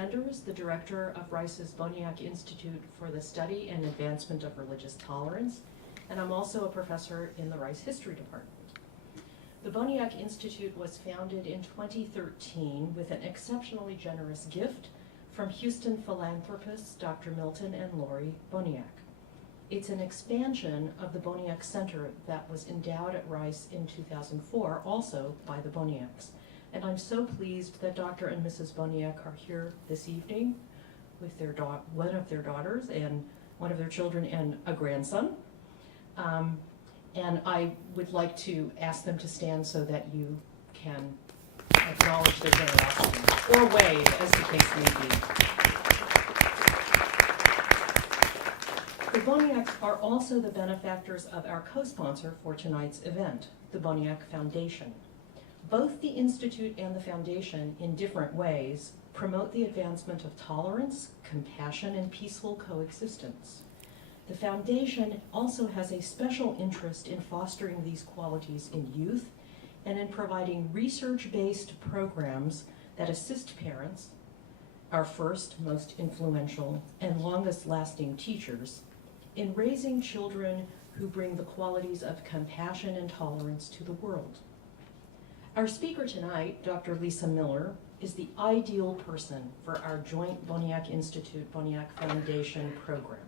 Anders, the director of Rice's Boniuk Institute for the Study and Advancement of Religious Tolerance, and I'm also a professor in the Rice History Department. The Boniuk Institute was founded in 2013 with an exceptionally generous gift from Houston philanthropists Dr. Milton and Lori Boniuk. It's an expansion of the Boniuk Center that was endowed at Rice in 2004, also by the Boniuks. And I'm so pleased that Dr. and Mrs. Boniuk are here this evening with their one of their daughters and one of their children and a grandson. And I would like to ask them to stand so that you can acknowledge their generosity, or wave, as the case may be. The Boniuks are also the benefactors of our co-sponsor for tonight's event, the Boniuk Foundation. Both the Institute and the Foundation, in different ways, promote the advancement of tolerance, compassion, and peaceful coexistence. The Foundation also has a special interest in fostering these qualities in youth and in providing research-based programs that assist parents, our first, most influential, and longest-lasting teachers, in raising children who bring the qualities of compassion and tolerance to the world. Our speaker tonight, Dr. Lisa Miller, is the ideal person for our joint Boniuk Institute Boniuk Foundation program.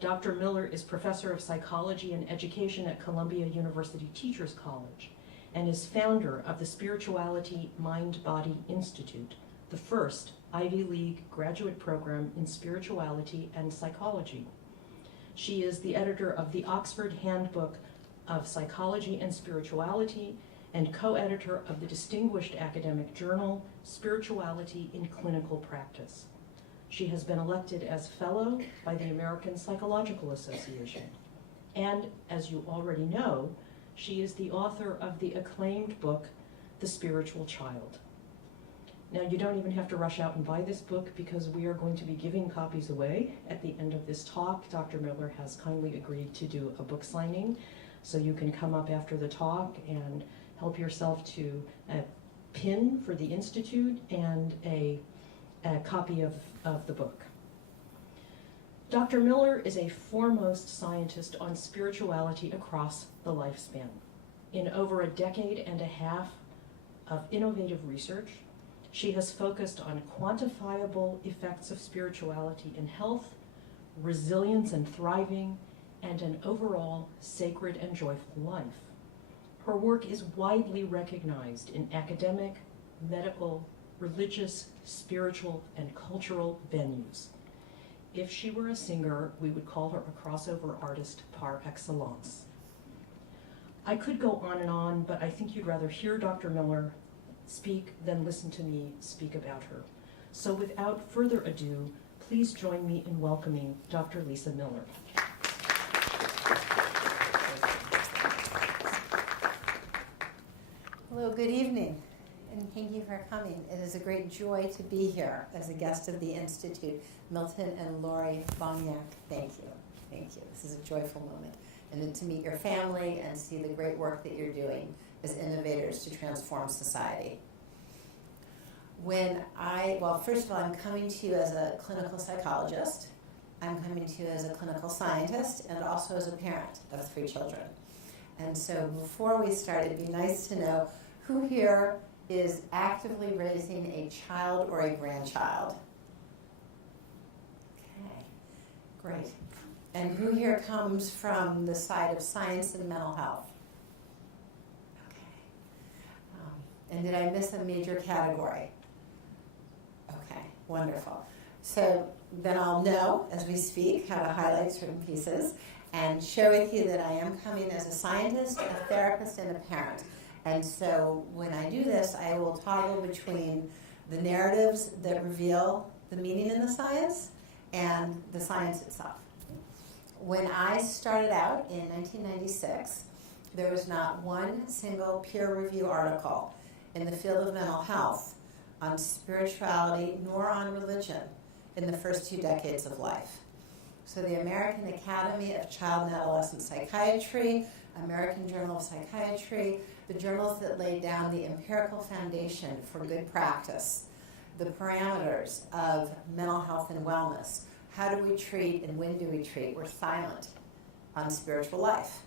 Dr. Miller is professor of psychology and education at Columbia University Teachers College and is founder of the Spirituality Mind-Body Institute, the first Ivy League graduate program in spirituality and psychology. She is the editor of the Oxford Handbook of Psychology and Spirituality and co-editor of the distinguished academic journal, Spirituality in Clinical Practice. She has been elected as fellow by the American Psychological Association. And, as you already know, she is the author of the acclaimed book, The Spiritual Child. Now, you don't even have to rush out and buy this book because we are going to be giving copies away at the end of this talk. Dr. Miller has kindly agreed to do a book signing, so you can come up after the talk and help yourself to a pin for the Institute and a copy of the book. Dr. Miller is a foremost scientist on spirituality across the lifespan. In over a decade and a half of innovative research, she has focused on quantifiable effects of spirituality in health, resilience and thriving, and an overall sacred and joyful life. Her work is widely recognized in academic, medical, religious, spiritual, and cultural venues. If she were a singer, we would call her a crossover artist par excellence. I could go on and on, but I think you'd rather hear Dr. Miller speak than listen to me speak about her. So without further ado, please join me in welcoming Dr. Lisa Miller. Hello, good evening, and thank you for coming. It is a great joy to be here as a guest of the Institute. Milton and Lori Boniuk, thank you. Thank you. This is a joyful moment. And to meet your family and see the great work that you're doing as innovators to transform society. First of all, I'm coming to you as a clinical psychologist. I'm coming to you as a clinical scientist and also as a parent of 3 children. And so before we start, it'd be nice to know who here is actively raising a child or a grandchild. Okay, great. And who here comes from the side of science and mental health? Okay. And did I miss a major category? Okay, wonderful. So then I'll know as we speak how to highlight certain pieces and share with you that I am coming as a scientist, a therapist, and a parent. And so when I do this, I will toggle between the narratives that reveal the meaning in the science and the science itself. When I started out in 1996, there was not one single peer review article in the field of mental health on spirituality nor on religion in the first 2 decades of life. So the American Academy of Child and Adolescent Psychiatry, American Journal of Psychiatry, the journals that laid down the empirical foundation for good practice, the parameters of mental health and wellness. How do we treat and when do we treat? We're silent on spiritual life.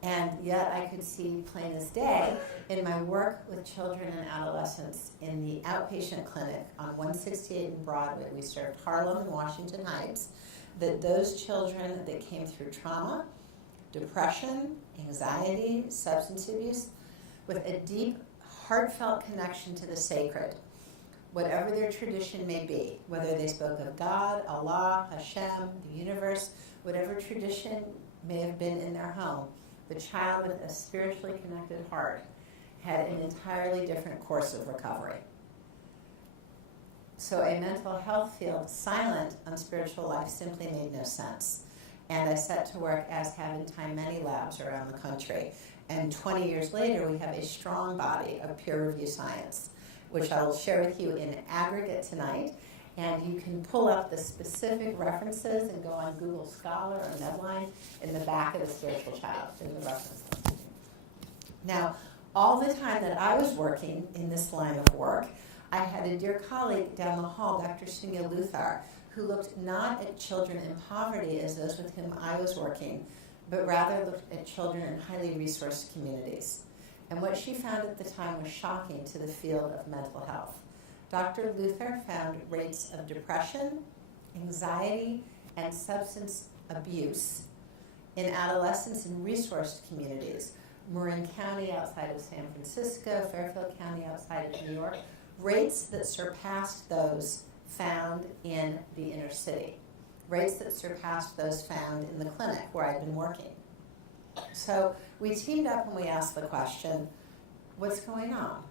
And yet I could see plain as day in my work with children and adolescents in the outpatient clinic on 168 in Broadway. We served Harlem and Washington Heights, that those children that came through trauma, depression, anxiety, substance abuse, with a deep, heartfelt connection to the sacred, whatever their tradition may be, whether they spoke of God, Allah, Hashem, the universe, whatever tradition may have been in their home, the child with a spiritually connected heart had an entirely different course of recovery. So a mental health field silent on spiritual life simply made no sense. And I set to work, as have in time many labs around the country. And 20 years later, we have a strong body of peer-reviewed science, which I will share with you in aggregate tonight. And you can pull up the specific references and go on Google Scholar or Medline in the back of the Spiritual Child in the reference list. Now, all the time that I was working in this line of work, I had a dear colleague down the hall, Dr. Sunil Luthar, who looked not at children in poverty as those with whom I was working, but rather looked at children in highly resourced communities. And what she found at the time was shocking to the field of mental health. Dr. Luthar found rates of depression, anxiety, and substance abuse in adolescents in resourced communities. Marin County outside of San Francisco, Fairfield County outside of New York, rates that surpassed those found in the inner city, rates that surpassed those found in the clinic where I'd been working. So we teamed up and we asked the question, what's going on?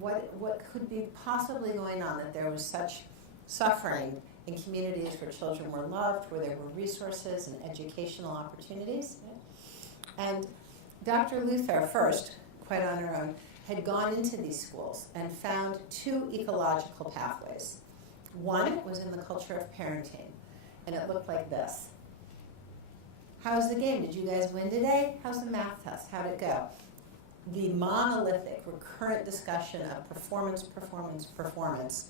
What could be possibly going on that there was such suffering in communities where children were loved, where there were resources and educational opportunities? And Dr. Luthar, first, quite on her own, had gone into these schools and found two ecological pathways. One was in the culture of parenting, and it looked like this. How's the game? Did you guys win today? How's the math test? How'd it go? The monolithic, recurrent discussion of performance, performance, performance,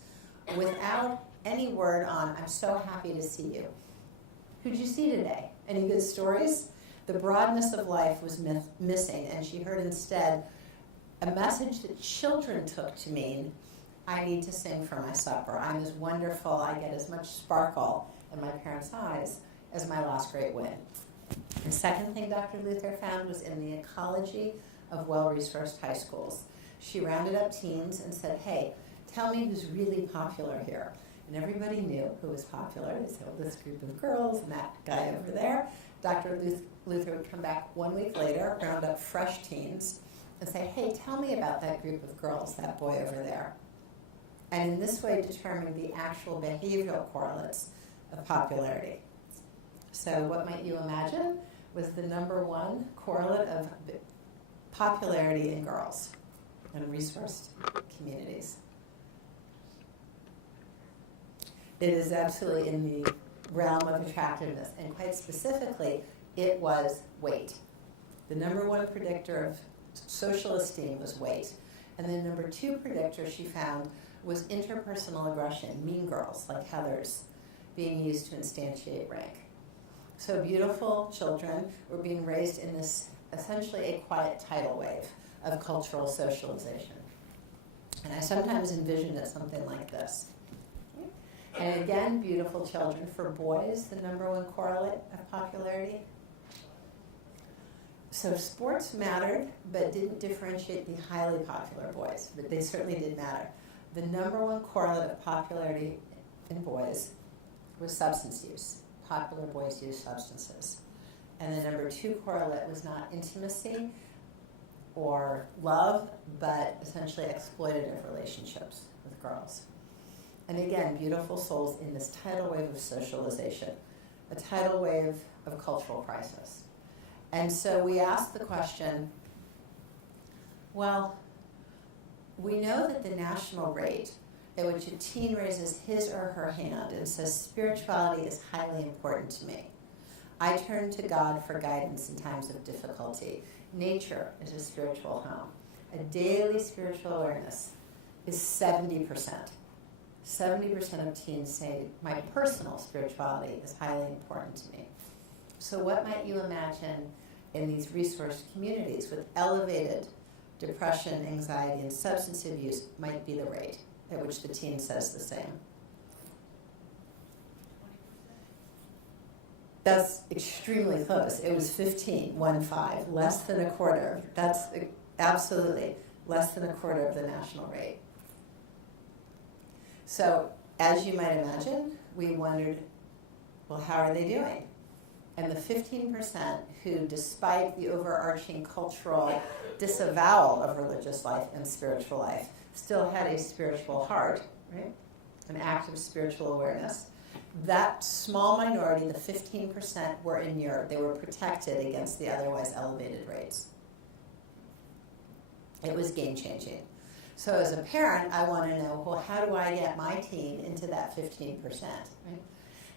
without any word on, I'm so happy to see you. Who'd you see today? Any good stories? The broadness of life was missing, and she heard instead a message that children took to mean, I need to sing for my supper. I'm as wonderful, I get as much sparkle in my parents' eyes as my last great win. The second thing Dr. Luthar found was in the ecology of well-resourced high schools. She rounded up teens and said, hey, tell me who's really popular here. And everybody knew who was popular. They said, well, this group of girls and that guy over there. Dr. Luthar would come back 1 week later, round up fresh teens, and say, hey, tell me about that group of girls, that boy over there. And in this way determine the actual behavioral correlates of popularity. So what might you imagine was the number one correlate of popularity in girls in resourced communities? It is absolutely in the realm of attractiveness, and quite specifically, it was weight. The number one predictor of social esteem was weight. And the number two predictor she found was interpersonal aggression, mean girls like Heather's, being used to instantiate rank. So beautiful children were being raised in this essentially a quiet tidal wave of cultural socialization. And I sometimes envision it something like this. And again, beautiful children. For boys, the number one correlate of popularity. So sports mattered, but didn't differentiate the highly popular boys, but they certainly did matter. The number one correlate of popularity in boys was substance use. Popular boys use substances. And the number two correlate was not intimacy or love, but essentially exploitative relationships with girls. And again, beautiful souls in this tidal wave of socialization, a tidal wave of cultural crisis. And so we asked the question, well, we know that the national rate at which a teen raises his or her hand and says, spirituality is highly important to me. I turn to God for guidance in times of difficulty. Nature is a spiritual home. A daily spiritual awareness is 70%. 70% of teens say, my personal spirituality is highly important to me. So what might you imagine in these resource communities with elevated depression, anxiety, and substance abuse might be the rate at which the teen says the same? That's extremely close. It was 15, less than a quarter. That's absolutely less than a quarter of the national rate. So, as you might imagine, we wondered, well, how are they doing? And the 15% who, despite the overarching cultural disavowal of religious life and spiritual life, still had a spiritual heart, right? An active spiritual awareness. That small minority, the 15%, were inured. They were protected against the otherwise elevated rates. It was game-changing. So as a parent, I want to know, well, how do I get my teen into that 15%? Right?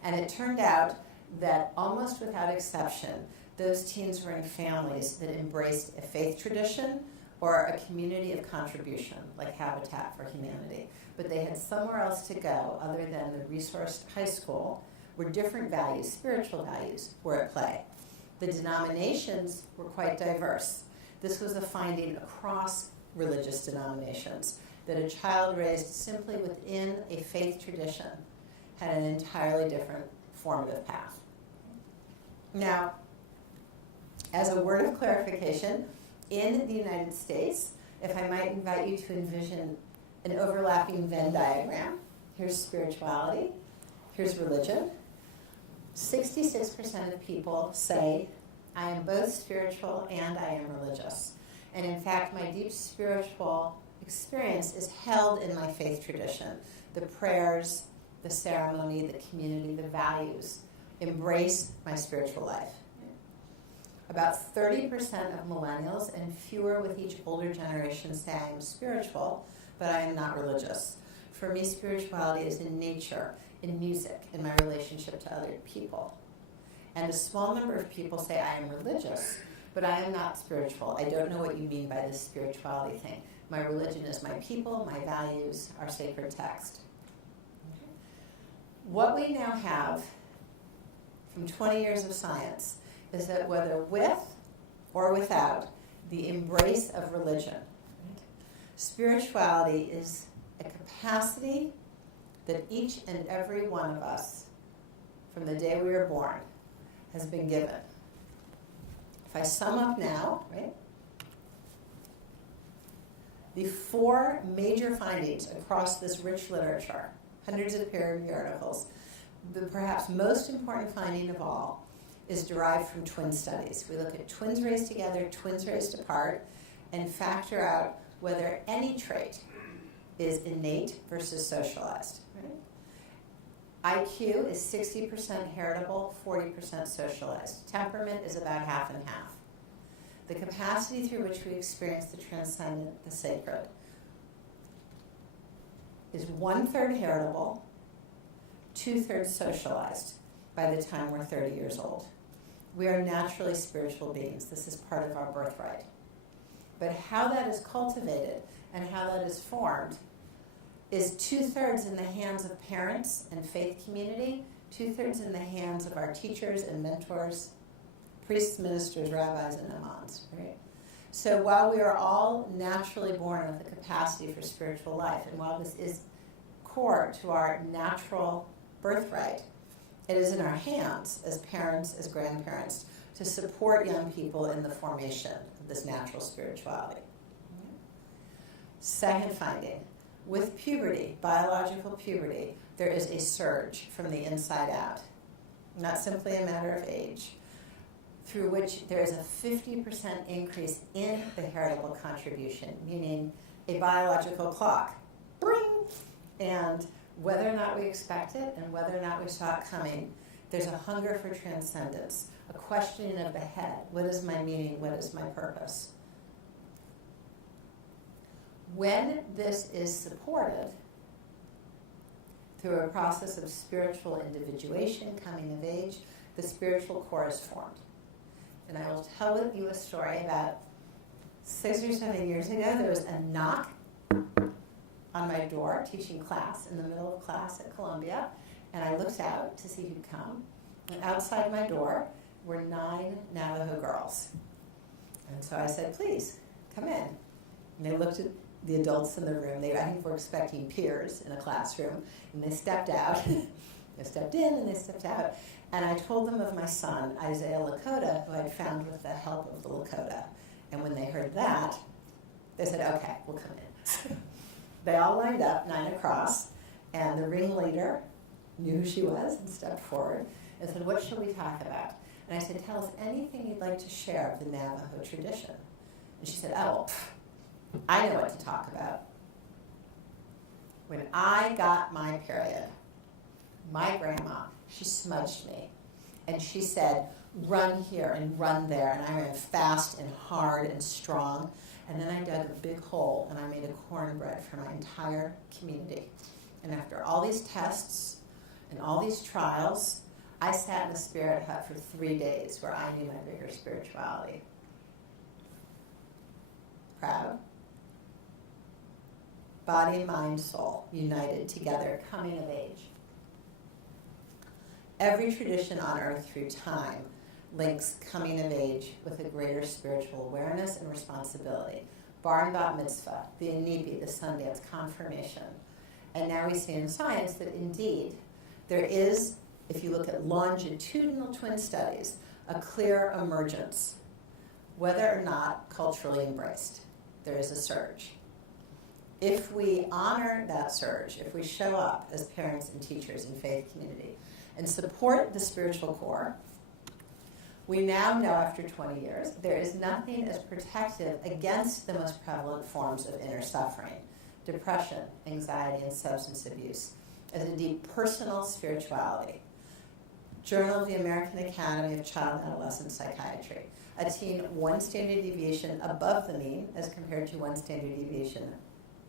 And it turned out that almost without exception, those teens were in families that embraced a faith tradition or a community of contribution, like Habitat for Humanity. But they had somewhere else to go other than the resourced high school, where different values, spiritual values, were at play. The denominations were quite diverse. This was a finding across religious denominations, that a child raised simply within a faith tradition had an entirely different formative path. Now, as a word of clarification, in the United States, if I might invite you to envision an overlapping Venn diagram, here's spirituality, here's religion. 66% of people say, I am both spiritual and I am religious. And in fact, my deep spiritual experience is held in my faith tradition. The prayers, the ceremony, the community, the values embrace my spiritual life. About 30% of millennials and fewer with each older generation say I am spiritual, but I am not religious. For me, spirituality is in nature, in music, in my relationship to other people. And a small number of people say I am religious, but I am not spiritual. I don't know what you mean by this spirituality thing. My religion is my people, my values, our sacred text. What we now have from 20 years of science is that whether with or without the embrace of religion, spirituality is a capacity that each and every one of us, from the day we were born, has been given. If I sum up now, right, the four major findings across this rich literature, hundreds of peer-reviewed articles, the perhaps most important finding of all is derived from twin studies. We look at twins raised together, twins raised apart, and factor out whether any trait is innate versus socialized. Right? IQ is 60% heritable, 40% socialized. Temperament is about half and half. The capacity through which we experience the transcendent, the sacred, is 1/3 heritable, 2/3 socialized by the time we're 30 years old. We are naturally spiritual beings. This is part of our birthright. But how that is cultivated and how that is formed is 2/3 in the hands of parents and faith community, 2/3 in the hands of our teachers and mentors, priests, ministers, rabbis, and imams. Right? So while we are all naturally born with the capacity for spiritual life, and while this is core to our natural birthright, it is in our hands as parents, as grandparents, to support young people in the formation of this natural spirituality. Second finding, with puberty, biological puberty, there is a surge from the inside out, not simply a matter of age, through which there is a 50% increase in the heritable contribution, meaning a biological clock. Bring! And whether or not we expect it and whether or not we saw it coming, there's a hunger for transcendence, a questioning of the head. What is my meaning? What is my purpose? When this is supported through a process of spiritual individuation, coming of age, the spiritual core is formed. And I will tell you a story about 6 or 7 years ago. There was a knock on my door teaching class in the middle of class at Columbia, and I looked out to see who'd come. And outside my door were 9 Navajo girls. And so I said, please, come in. And they looked at the adults in the room. They, I think, were expecting peers in a classroom. And they stepped out. They stepped in and they stepped out. And I told them of my son, Isaiah Lakota, who I'd found with the help of the Lakota. And when they heard that, they said, okay, we'll come in. They all lined up, 9 across, and the ringleader knew who she was and stepped forward and said, what shall we talk about? And I said, tell us anything you'd like to share of the Navajo tradition. And she said, oh, I know what to talk about. When I got my period, my grandma, she smudged me. And she said, run here and run there. And I ran fast and hard and strong. And then I dug a big hole and I made a cornbread for my entire community. And after all these tests and all these trials, I sat in the spirit hut for 3 days where I knew my bigger spirituality. Proud? Body, mind, soul, united together, coming of age. Every tradition on earth through time links coming of age with a greater spiritual awareness and responsibility. Bar and bat mitzvah, the inipi, the Sundance, confirmation. And now we see in science that indeed there is, if you look at longitudinal twin studies, a clear emergence, whether or not culturally embraced. There is a surge. If we honor that surge, if we show up as parents and teachers in faith community and support the spiritual core, we now know after 20 years there is nothing as protective against the most prevalent forms of inner suffering, depression, anxiety, and substance abuse, as a deep personal spirituality. Journal of the American Academy of Child and Adolescent Psychiatry. A teen 1 standard deviation above the mean as compared to 1 standard deviation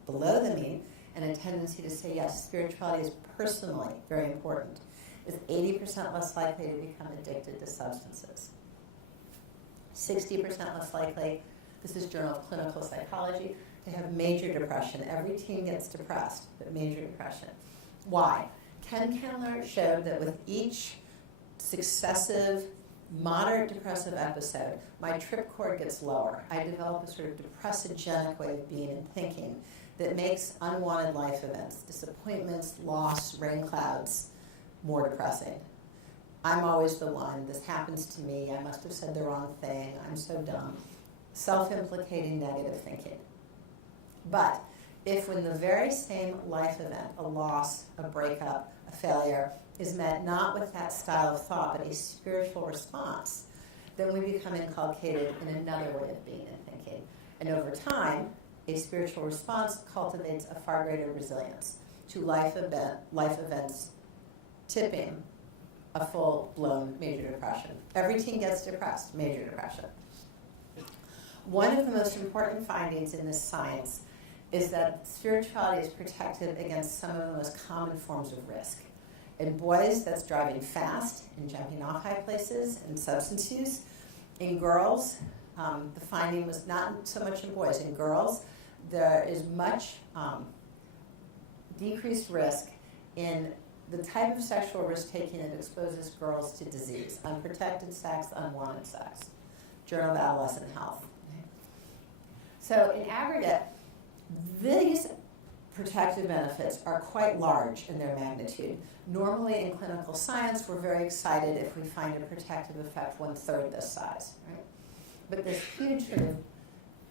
below the mean, and a tendency to say, yes, spirituality is personally very important, is 80% less likely to become addicted to substances. 60% less likely, this is Journal of Clinical Psychology, to have major depression. Every teen gets depressed, but major depression. Why? Ken Kendler showed that with each successive moderate depressive episode, my trip cord gets lower. I develop a sort of depressogenic way of being and thinking that makes unwanted life events, disappointments, loss, rain clouds, more depressing. I'm always the one, this happens to me, I must have said the wrong thing, I'm so dumb. Self-implicating negative thinking. But if when the very same life event, a loss, a breakup, a failure, is met not with that style of thought, but a spiritual response, then we become inculcated in another way of being and thinking. And over time, a spiritual response cultivates a far greater resilience to life events tipping a full-blown major depression. Every teen gets depressed, major depression. One of the most important findings in this science is that spirituality is protected against some of the most common forms of risk. In boys, that's driving fast and jumping off high places and substance use. In girls, the finding was not so much in boys. In girls, there is much decreased risk in the type of sexual risk-taking that exposes girls to disease, unprotected sex, unwanted sex. Journal of Adolescent Health. So in aggregate, these protective benefits are quite large in their magnitude. Normally in clinical science, we're very excited if we find a protective effect 1/3 this size, right? But this huge sort of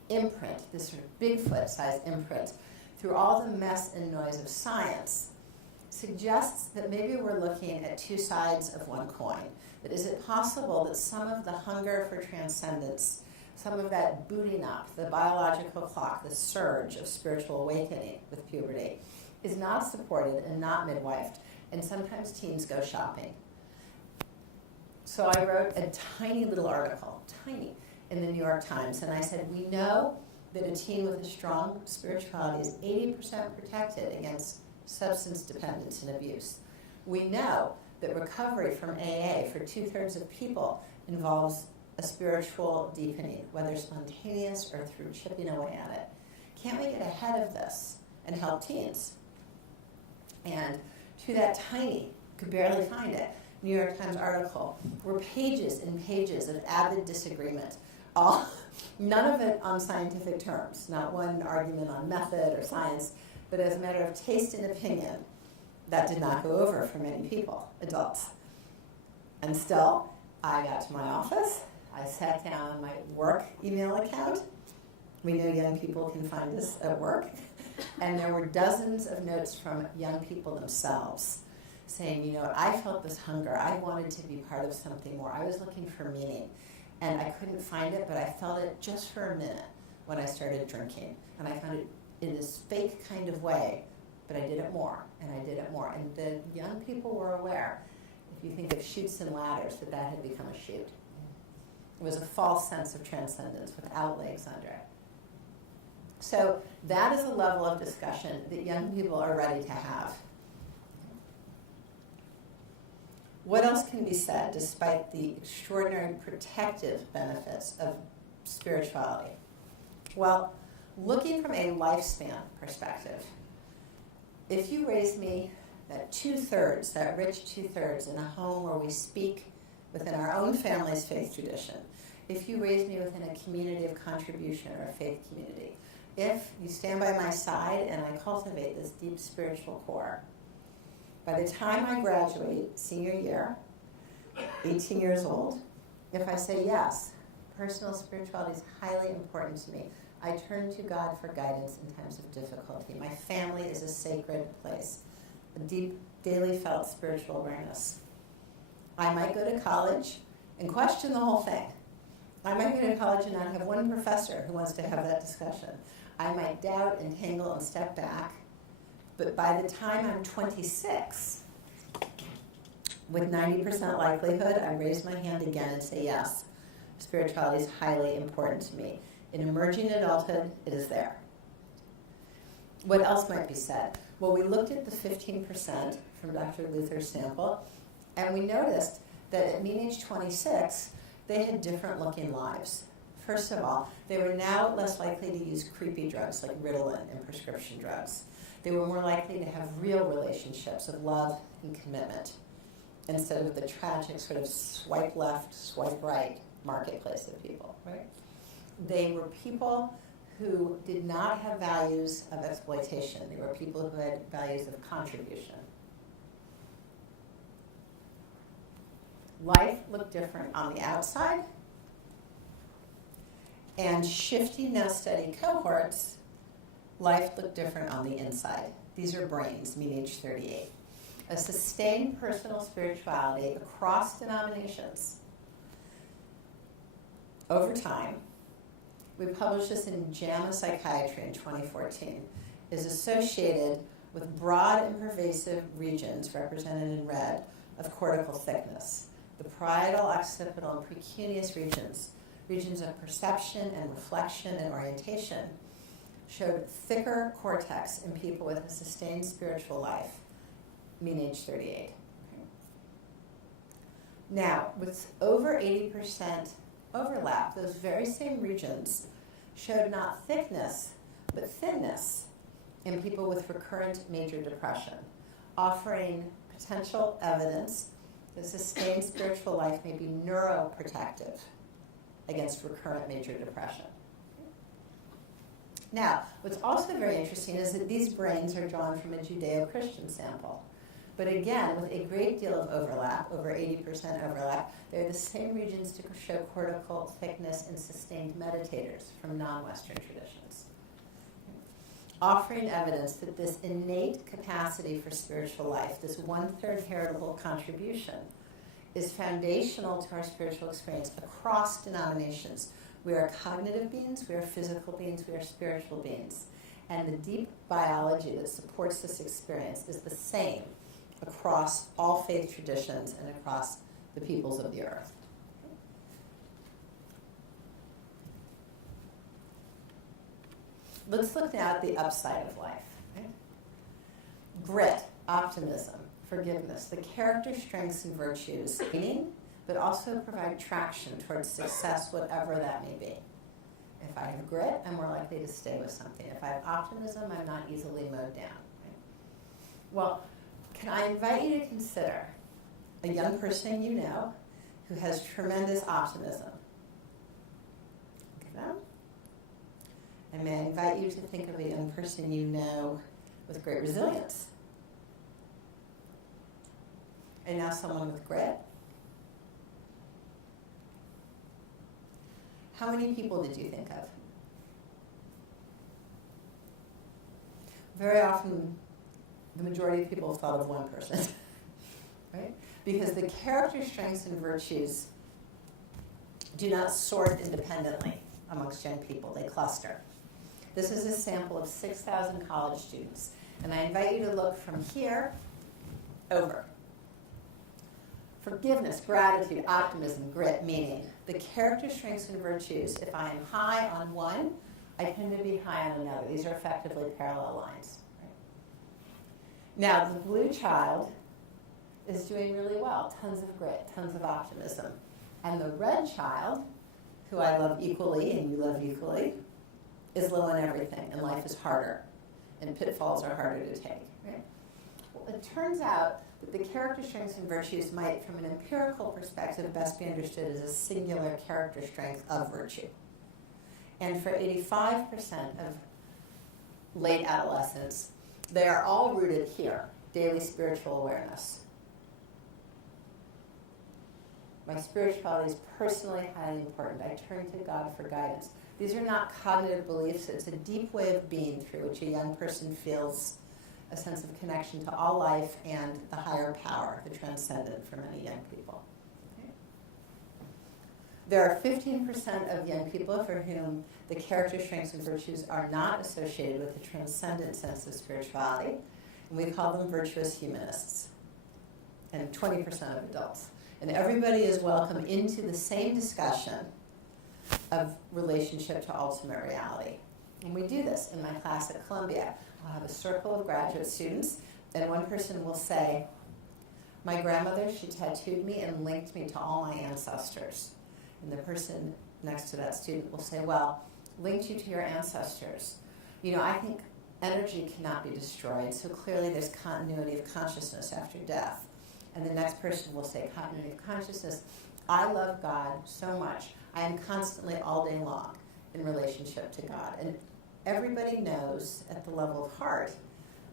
imprint, this sort of Bigfoot-sized imprint, through all the mess and noise of science, suggests that maybe we're looking at two sides of one coin. That is it possible that some of the hunger for transcendence, some of that booting up, the biological clock, the surge of spiritual awakening with puberty, is not supported and not midwifed, and sometimes teens go shopping. So I wrote a tiny little article, tiny, in the New York Times, and I said, we know that a teen with a strong spirituality is 80% protected against substance dependence and abuse. We know that recovery from AA for 2/3 of people involves a spiritual deepening, whether spontaneous or through chipping away at it. Can't we get ahead of this and help teens. And to that tiny, could barely find it, New York Times article were pages and pages of avid disagreement, all none of it on scientific terms, not one argument on method or science, but as a matter of taste and opinion. That did not go over for many people, adults. And still, I got to my office, I sat down on my work email account. We know young people can find us at work. And there were dozens of notes from young people themselves saying, you know, I felt this hunger. I wanted to be part of something more. I was looking for meaning. And I couldn't find it, but I felt it just for a minute when I started drinking. And I found it in this fake kind of way, but I did it more, and I did it more. And the young people were aware, if you think of chutes and ladders, that that had become a chute. It was a false sense of transcendence without legs under it. So that is a level of discussion that young people are ready to have. What else can be said despite the extraordinary protective benefits of spirituality? Well, looking from a lifespan perspective, if you raise me that 2/3, that rich 2/3 in a home where we speak within our own family's faith tradition, if you raise me within a community of contribution or a faith community, if you stand by my side and I cultivate this deep spiritual core, by the time I graduate, senior year, 18 years old, if I say yes, personal spirituality is highly important to me. I turn to God for guidance in times of difficulty. My family is a sacred place, a deep, daily felt spiritual awareness. I might go to college and question the whole thing. I might go to college and not have one professor who wants to have that discussion. I might doubt and tangle and step back. But by the time I'm 26, with 90% likelihood, I raise my hand again and say, yes, spirituality is highly important to me. In emerging adulthood, it is there. What else might be said? Well, we looked at the 15% from Dr. Luther's sample, and we noticed that at mean age 26, they had different looking lives. First of all, they were now less likely to use creepy drugs like Ritalin and prescription drugs. They were more likely to have real relationships of love and commitment instead of the tragic sort of swipe left, swipe right marketplace of people, right? They were people who did not have values of exploitation. They were people who had values of contribution. Life looked different on the outside, and shifting now study cohorts, life looked different on the inside. These are brains, mean age 38. A sustained personal spirituality across denominations over time, we published this in JAMA Psychiatry in 2014, is associated with broad and pervasive regions represented in red of cortical thickness. The parietal, occipital, and precuneus regions of perception and reflection and orientation, showed thicker cortex in people with a sustained spiritual life, mean age 38. Okay. Now, with over 80% overlap, those very same regions showed not thickness, but thinness in people with recurrent major depression, offering potential evidence that sustained spiritual life may be neuroprotective against recurrent major depression. Now, what's also very interesting is that these brains are drawn from a Judeo-Christian sample. But again, with a great deal of overlap, over 80% overlap, they're the same regions to show cortical thickness in sustained meditators from non-Western traditions, offering evidence that this innate capacity for spiritual life, this 1/3 heritable contribution, is foundational to our spiritual experience across denominations. We are cognitive beings, we are physical beings, we are spiritual beings. And the deep biology that supports this experience is the same across all faith traditions and across the peoples of the earth. Let's look now at the upside of life. Okay? Grit, optimism, forgiveness, the character strengths and virtues, meaning, but also provide traction towards success, whatever that may be. If I have grit, I'm more likely to stay with something. If I have optimism, I'm not easily mowed down. Right? Well, can I invite you to consider a young person you know who has tremendous optimism? Look at them. And may I invite you to think of a young person you know with great resilience? And now someone with grit. How many people did you think of? Very often, the majority of people thought of one person, right? Because the character strengths and virtues do not sort independently amongst young people, they cluster. This is a sample of 6,000 college students, and I invite you to look from here over. Forgiveness, gratitude, optimism, grit, meaning the character strengths and virtues, if I am high on one, I tend to be high on another. These are effectively parallel lines. Right? Now, the blue child is doing really well. Tons of grit, tons of optimism. And the red child, who I love equally and you love equally, is low on everything, and life is harder, and pitfalls are harder to take. Right? Well, it turns out that the character strengths and virtues might, from an empirical perspective, best be understood as a singular character strength of virtue. And for 85% of late adolescents, they are all rooted here, daily spiritual awareness. My spirituality is personally highly important. I turn to God for guidance. These are not cognitive beliefs. It's a deep way of being through which a young person feels a sense of connection to all life and the higher power, the transcendent for many young people. Okay. There are 15% of young people for whom the character strengths and virtues are not associated with the transcendent sense of spirituality, and we call them virtuous humanists, and 20% of adults. And everybody is welcome into the same discussion of relationship to ultimate reality. And we do this in my class at Columbia. I'll have a circle of graduate students, and one person will say, my grandmother, she tattooed me and linked me to all my ancestors. And the person next to that student will say, well, linked you to your ancestors. You know, I think energy cannot be destroyed, so clearly there's continuity of consciousness after death. And the next person will say, continuity of consciousness. I love God so much. I am constantly, all day long, in relationship to God. And everybody knows at the level of heart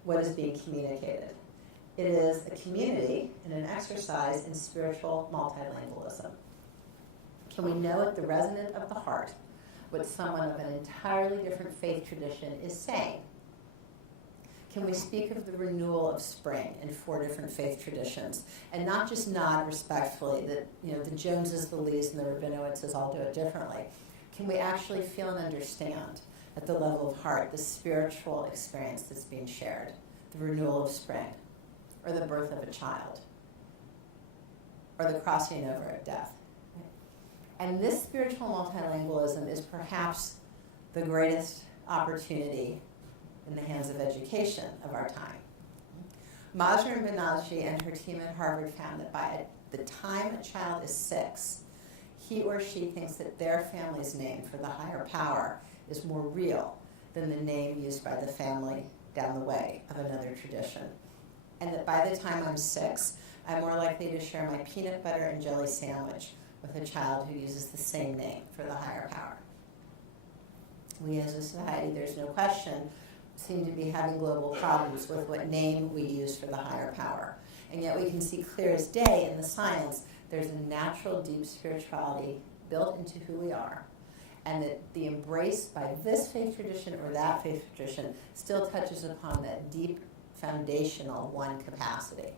what is being communicated. It is a community and an exercise in spiritual multilingualism. Can we know at the resonant of the heart what someone of an entirely different faith tradition is saying? Can we speak of the renewal of spring in 4 different faith traditions and not just nod respectfully that, you know, the Joneses, the Lees, and the Rabinowitzes all do it differently? Can we actually feel and understand at the level of heart the spiritual experience that's being shared, the renewal of spring, or the birth of a child, or the crossing over of death? And this spiritual multilingualism is perhaps the greatest opportunity in the hands of education of our time. Majra Banaji and her team at Harvard found that by the time a child is 6, he or she thinks that their family's name for the higher power is more real than the name used by the family down the way of another tradition. And that by the time I'm 6, I'm more likely to share my peanut butter and jelly sandwich with a child who uses the same name for the higher power. We as a society, there's no question, seem to be having global problems with what name we use for the higher power. And yet we can see clear as day in the science there's a natural deep spirituality built into who we are, and that the embrace by this faith tradition or that faith tradition still touches upon that deep foundational one capacity.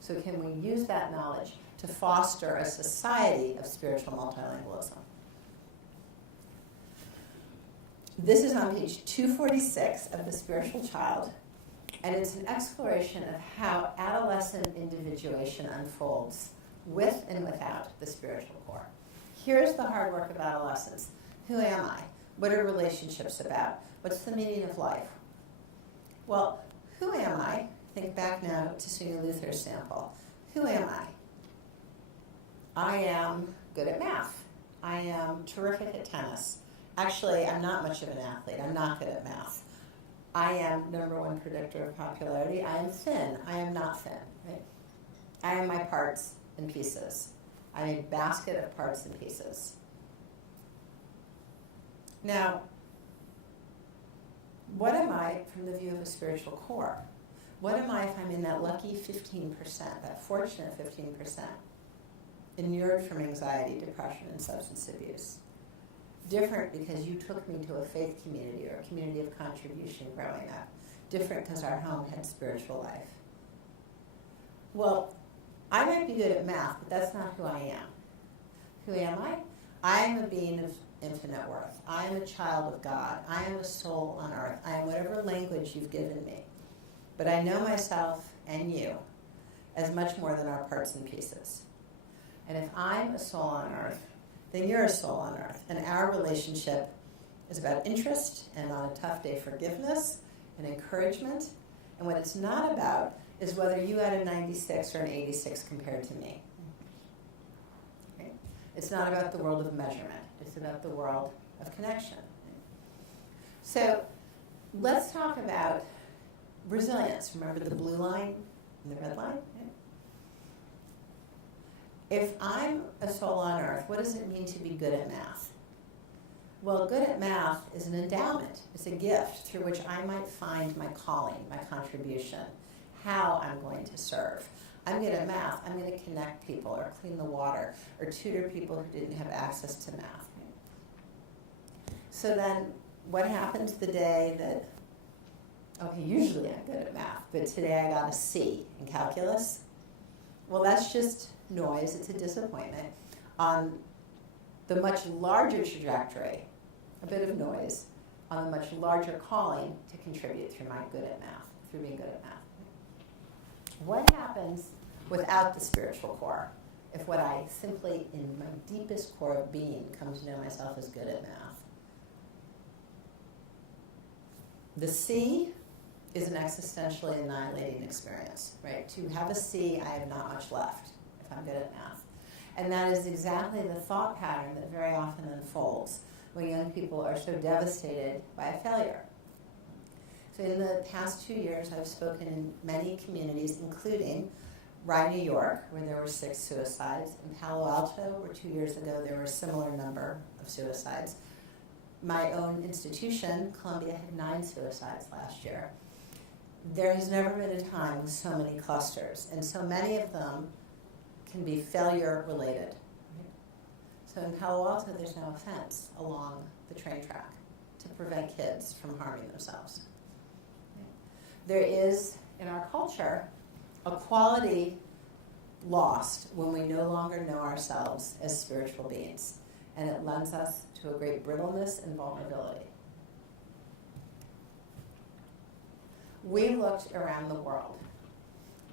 So can we use that knowledge to foster a society of spiritual multilingualism? This is on page 246 of The Spiritual Child, and it's an exploration of how adolescent individuation unfolds with and without the spiritual core. Here's the hard work of adolescence. Who am I? What are relationships about? What's the meaning of life? Well, who am I? Think back now to Sonia Luther's sample. Who am I? I am good at math. I am terrific at tennis. Actually, I'm not much of an athlete. I'm not good at math. I am #1 predictor of popularity. I am thin. I am not thin. Right? I am my parts and pieces. I'm a basket of parts and pieces. Now, what am I from the view of a spiritual core? What am I if I'm in that lucky 15%, that fortunate 15%, inured from anxiety, depression, and substance abuse? Different because you took me to a faith community or a community of contribution growing up. Different because our home had spiritual life. Well, I might be good at math, but that's not who I am. Who am I? I am a being of infinite worth. I am a child of God. I am a soul on earth. I am whatever language you've given me. But I know myself and you as much more than our parts and pieces. And if I'm a soul on earth, then you're a soul on earth. And our relationship is about interest and on a tough day forgiveness and encouragement. And what it's not about is whether you had a 96 or an 86 compared to me. Okay? It's not about the world of measurement. It's about the world of connection. So let's talk about resilience. Remember the blue line and the red line? Okay? If I'm a soul on earth, what does it mean to be good at math? Well, good at math is an endowment. It's a gift through which I might find my calling, my contribution, how I'm going to serve. I'm good at math. I'm going to connect people or clean the water or tutor people who didn't have access to math. So then what happens the day that, okay, usually I'm good at math, but today I got a C in calculus? Well, that's just noise. It's a disappointment. On the much larger trajectory, a bit of noise, on the much larger calling to contribute through my good at math, through being good at math. What happens without the spiritual core? If what I simply, in my deepest core of being, come to know myself as good at math? The C is an existentially annihilating experience, right? To have a C, I have not much left if I'm good at math. And that is exactly the thought pattern that very often unfolds when young people are so devastated by a failure. So in the past 2 years, I've spoken in many communities, including Rye, New York, where there were 6 suicides. In Palo Alto, where 2 years ago there were a similar number of suicides. My own institution, Columbia, had 9 suicides last year. There has never been a time with so many clusters, and so many of them can be failure-related. So in Palo Alto, there's now a fence along the train track to prevent kids from harming themselves. There is, in our culture, a quality lost when we no longer know ourselves as spiritual beings, and it lends us to a great brittleness and vulnerability. We looked around the world.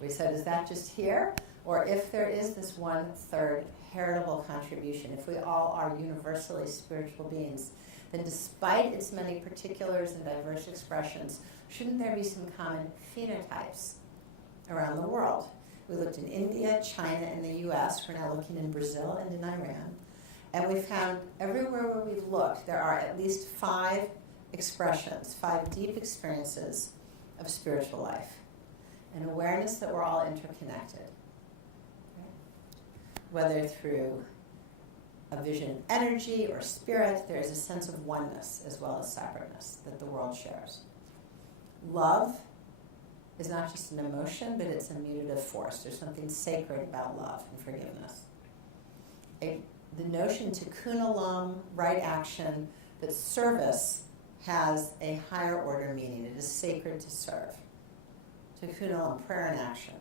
We said, is that just here? Or if there is this 1/3 heritable contribution, if we all are universally spiritual beings, then despite its many particulars and diverse expressions, shouldn't there be some common phenotypes around the world? We looked in India, China, and the US. We're now looking in Brazil and in Iran. And we found everywhere where we've looked, there are at least 5 expressions, 5 deep experiences of spiritual life. An awareness that we're all interconnected. Whether through a vision energy or spirit, there is a sense of oneness as well as separateness that the world shares. Love is not just an emotion, but it's a mutative force. There's something sacred about love and forgiveness. The notion tikkun olam, right action, that service has a higher order meaning. It is sacred to serve. Tikkun olam, prayer and action.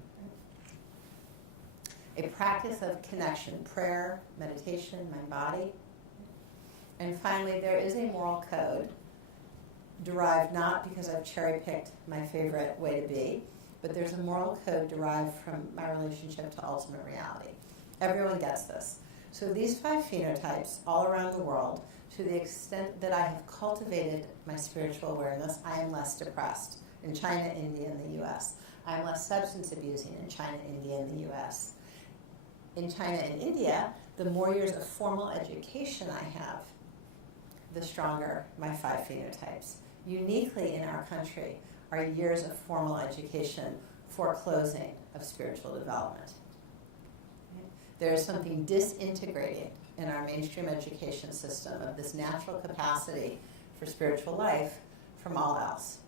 A practice of connection, prayer, meditation, mind, body. And finally, there is a moral code derived not because I've cherry-picked my favorite way to be, but there's a moral code derived from my relationship to ultimate reality. Everyone gets this. So these 5 phenotypes all around the world, to the extent that I have cultivated my spiritual awareness, I am less depressed in China, India, and the US. I am less substance abusing in China, India, and the US. In China and India, the more years of formal education I have, the stronger my 5 phenotypes. Uniquely in our country are years of formal education foreclosing of spiritual development. There is something disintegrating in our mainstream education system of this natural capacity for spiritual life from all else.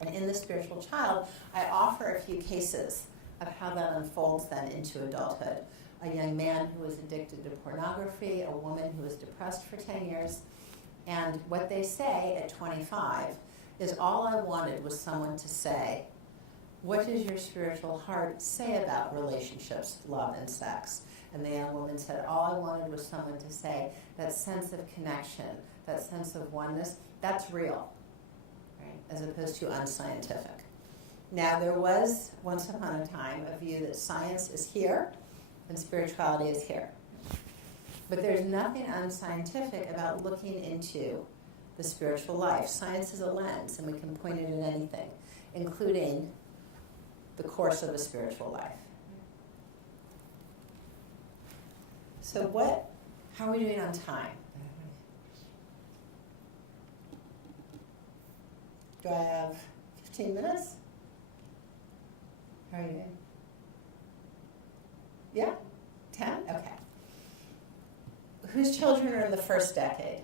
And in the spiritual child, I offer a few cases of how that unfolds then into adulthood. A young man who was addicted to pornography, a woman who was depressed for 10 years, and what they say at 25 is, all I wanted was someone to say, what does your spiritual heart say about relationships, love, and sex? And the young woman said, all I wanted was someone to say, that sense of connection, that sense of oneness, that's real, right? As opposed to unscientific. Now, there was, once upon a time, a view that science is here and spirituality is here. But there's nothing unscientific about looking into the spiritual life. Science is a lens, and we can point it at anything, including the course of a spiritual life. So how are we doing on time? Do I have 15 minutes? How are you doing? Yeah? 10? Okay. Whose children are in the first decade?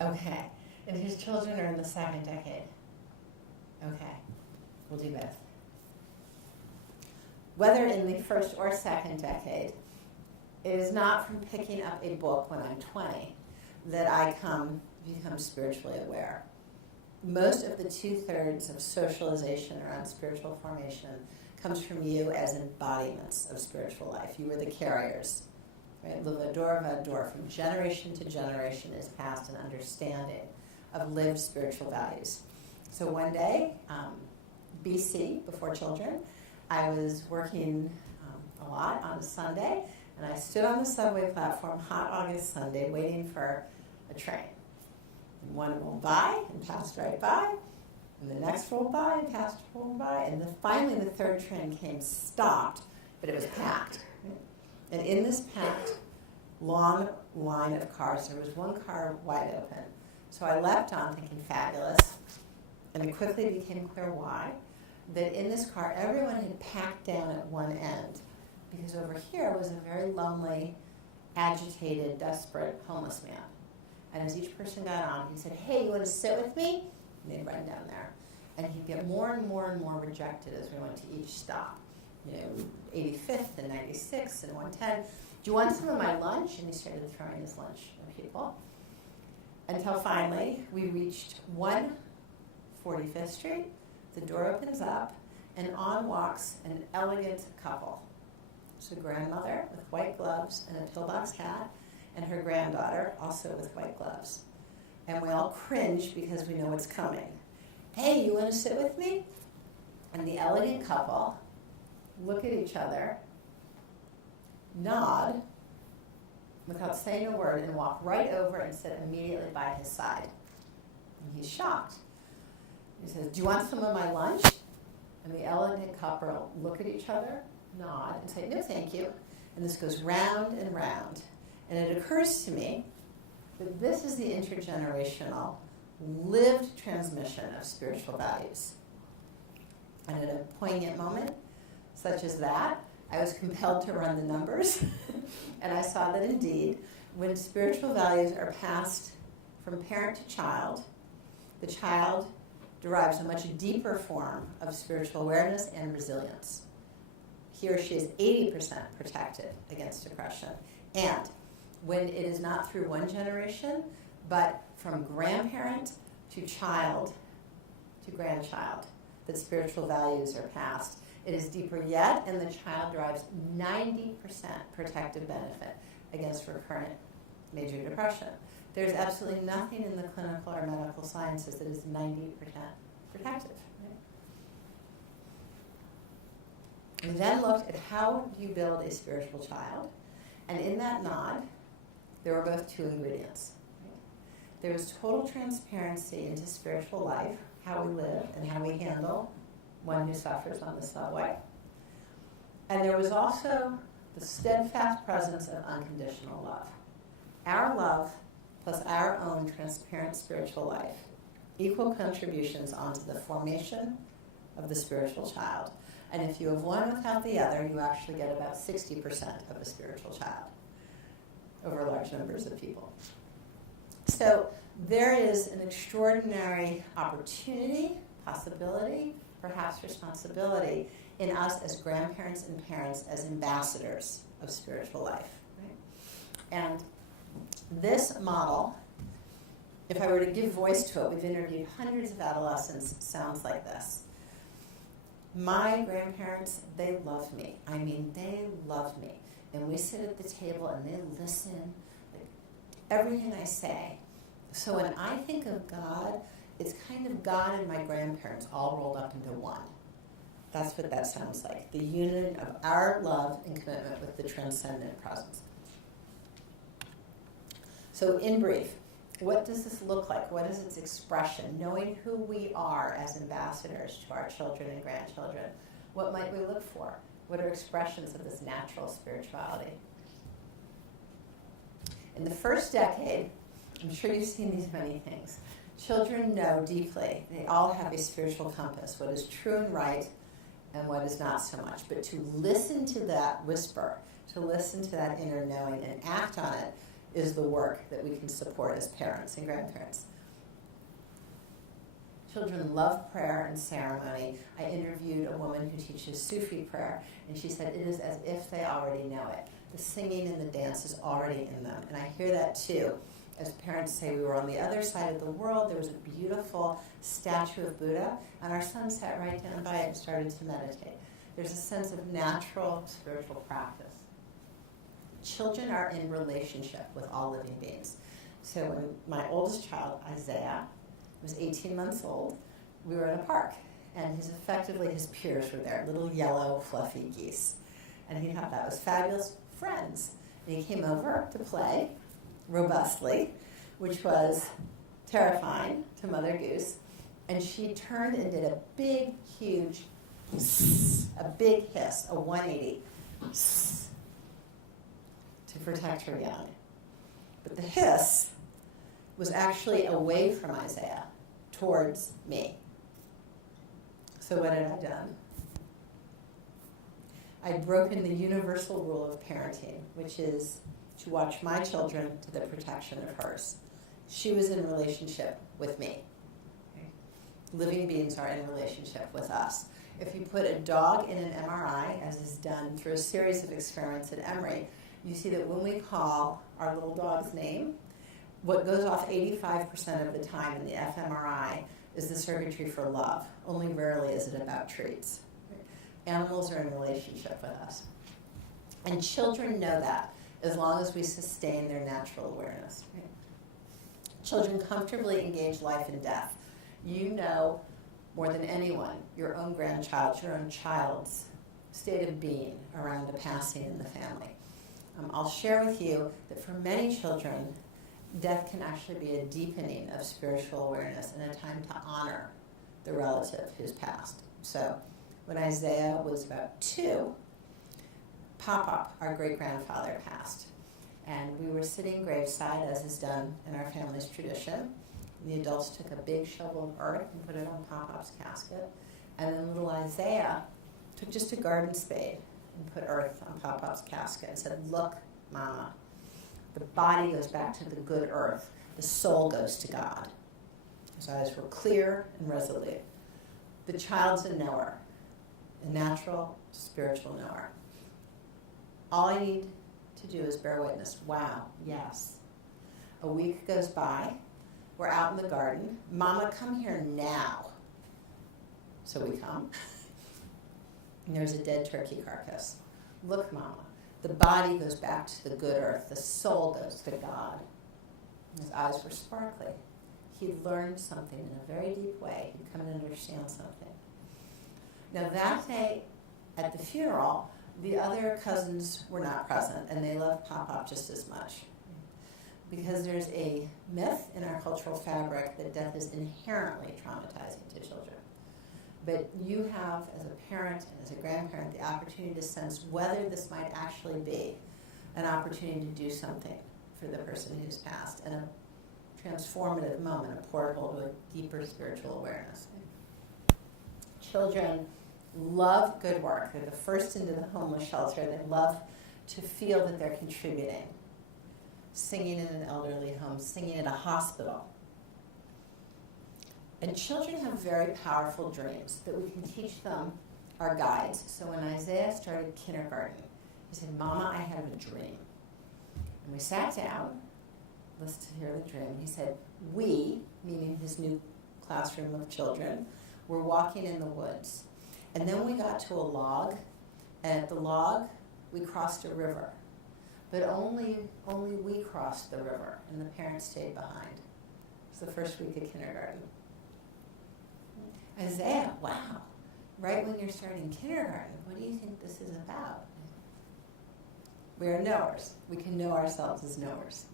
Okay. And whose children are in the second decade? Okay. We'll do both. Whether in the first or second decade, it is not from picking up a book when I'm 20 that I become spiritually aware. Most of the 2/3 of socialization around spiritual formation comes from you as embodiments of spiritual life. You were the carriers, right? Levador vador, from generation to generation is passed an understanding of lived spiritual values. So one day, BC, before children, I was working a lot on a Sunday, and I stood on the subway platform, hot August Sunday, waiting for a train. And one rolled by and passed right by, and the next rolled by and passed by, and then finally the third train came, stopped, but it was packed. And in this packed, long line of cars, there was one car wide open. So I leapt on thinking, fabulous, and it quickly became clear why. That in this car, everyone had packed down at one end, because over here was a very lonely, agitated, desperate homeless man. And as each person got on, he said, hey, you want to sit with me? And they'd run down there. And he'd get more and more and more rejected as we went to each stop. 85th and 96th and 110. Do you want some of my lunch? And he started throwing his lunch at people. Until finally, we reached 145th Street. The door opens up, and on walks an elegant couple. It's a grandmother with white gloves and a pillbox hat, and her granddaughter, also with white gloves. And we all cringe because we know what's coming. Hey, you want to sit with me? And the elegant couple look at each other, nod, without saying a word, and walk right over and sit immediately by his side. And he's shocked. He says, do you want some of my lunch? And the elegant couple look at each other, nod, and say, no, thank you. And this goes round and round. And it occurs to me that this is the intergenerational, lived transmission of spiritual values. And at a poignant moment, such as that, I was compelled to run the numbers. And I saw that indeed, when spiritual values are passed from parent to child, the child derives a much deeper form of spiritual awareness and resilience. He or she is 80% protected against depression. And when it is not through one generation, but from grandparent to child to grandchild, that spiritual values are passed, it is deeper yet, and the child derives 90% protective benefit against recurrent major depression. There's absolutely nothing in the clinical or medical sciences that is 90% protective. We then looked at how do you build a spiritual child, and in that nod, there were both two ingredients. There was total transparency into spiritual life, how we live and how we handle one who suffers on the subway. And there was also the steadfast presence of unconditional love. our love plus our own transparent spiritual life, equal contributions onto the formation of the spiritual child. And if you have one without the other, you actually get about 60% of a spiritual child over large numbers of people. So there is an extraordinary opportunity, possibility, perhaps responsibility in us as grandparents and parents as ambassadors of spiritual life. Right? And this model, if I were to give voice to it, we've interviewed hundreds of adolescents, sounds like this. My grandparents, they love me. I mean, they love me. And we sit at the table and they listen, like, everything I say. So when I think of God, it's kind of God and my grandparents all rolled up into one. That's what that sounds like. The union of our love and commitment with the transcendent presence. So in brief, what does this look like? What is its expression? Knowing who we are as ambassadors to our children and grandchildren, what might we look for? What are expressions of this natural spirituality? In the first decade, I'm sure you've seen these many things. Children know deeply. They all have a spiritual compass, what is true and right and what is not so much. But to listen to that whisper, to listen to that inner knowing and act on it is the work that we can support as parents and grandparents. Children love prayer and ceremony. I interviewed a woman who teaches Sufi prayer, and she said it is as if they already know it. The singing and the dance is already in them. And I hear that too. As parents say, we were on the other side of the world. There was a beautiful statue of Buddha, and our son sat right down by it and started to meditate. There's a sense of natural spiritual practice. Children are in relationship with all living beings. So when my oldest child, Isaiah, was 18 months old, we were in a park, and his peers were there, little yellow fluffy geese. And he thought that was fabulous. Friends. And he came over to play robustly, which was terrifying to Mother Goose. And she turned and did a big, huge, a big hiss, a 180, to protect her young. But the hiss was actually away from Isaiah, towards me. So what had I done? I'd broken the universal rule of parenting, which is to watch my children to the protection of hers. She was in relationship with me. Okay? Living beings are in relationship with us. If you put a dog in an MRI, as is done through a series of experiments at Emory, you see that when we call our little dog's name, what goes off 85% of the time in the fMRI is the circuitry for love. Only rarely is it about treats. Animals are in relationship with us. And children know that as long as we sustain their natural awareness. Right? Children comfortably engage life and death. You know more than anyone your own grandchild, your own child's state of being around a passing in the family. I'll share with you that for many children, death can actually be a deepening of spiritual awareness and a time to honor the relative who's passed. So when Isaiah was about 2, Pop-Up, our great-grandfather, passed. And we were sitting graveside, as is done in our family's tradition. The adults took a big shovel of earth and put it on Pop-Up's casket. And then little Isaiah took just a garden spade and put earth on Pop-Up's casket and said, "Look, Mama, the body goes back to the good earth. The soul goes to God." His eyes were clear and resolute. The child's a knower, a natural, spiritual knower. All I need to do is bear witness. Wow, yes. A week goes by. We're out in the garden. "Mama, come here now." So we come. And there's a dead turkey carcass. "Look, Mama, the body goes back to the good earth. The soul goes to God." His eyes were sparkly. He'd learned something in a very deep way. He'd come to understand something. Now that day at the funeral, the other cousins were not present, and they loved Pop-Up just as much. Because there's a myth in our cultural fabric that death is inherently traumatizing to children. But you have, as a parent and as a grandparent, the opportunity to sense whether this might actually be an opportunity to do something for the person who's passed, and a transformative moment, a portal to a deeper spiritual awareness. Children love good work. They're the first into the homeless shelter. They love to feel that they're contributing. Singing in an elderly home, singing at a hospital. And children have very powerful dreams that we can teach them our guides. So when Isaiah started kindergarten, he said, "Mama, I have a dream." And we sat down, listened to hear the dream. He said, we, meaning his new classroom of children, were walking in the woods. And then we got to a log, and at the log, we crossed a river. But only we crossed the river, and the parents stayed behind. It was the first week of kindergarten. Isaiah, wow, right when you're starting kindergarten, what do you think this is about? We are knowers. We can know ourselves as knowers.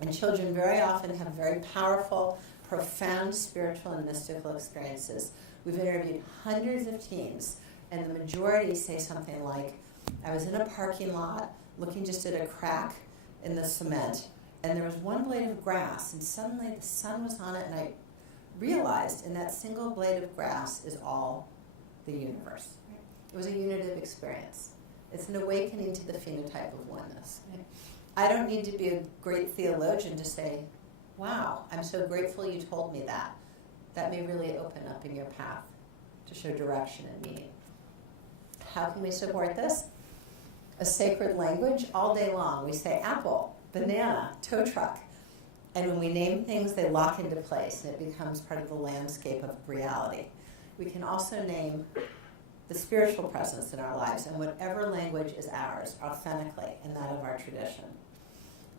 And children very often have very powerful, profound spiritual and mystical experiences. We've interviewed hundreds of teens, and the majority say something like, I was in a parking lot looking just at a crack in the cement, and there was one blade of grass, and suddenly the sun was on it, and I realized in that single blade of grass is all the universe. It was a unitive experience. It's an awakening to the phenotype of oneness. I don't need to be a great theologian to say, wow, I'm so grateful you told me that. That may really open up in your path to show direction and meaning. How can we support this? A sacred language all day long. We say apple, banana, tow truck. And when we name things, they lock into place, and it becomes part of the landscape of reality. We can also name the spiritual presence in our lives, and whatever language is ours, authentically, and that of our tradition.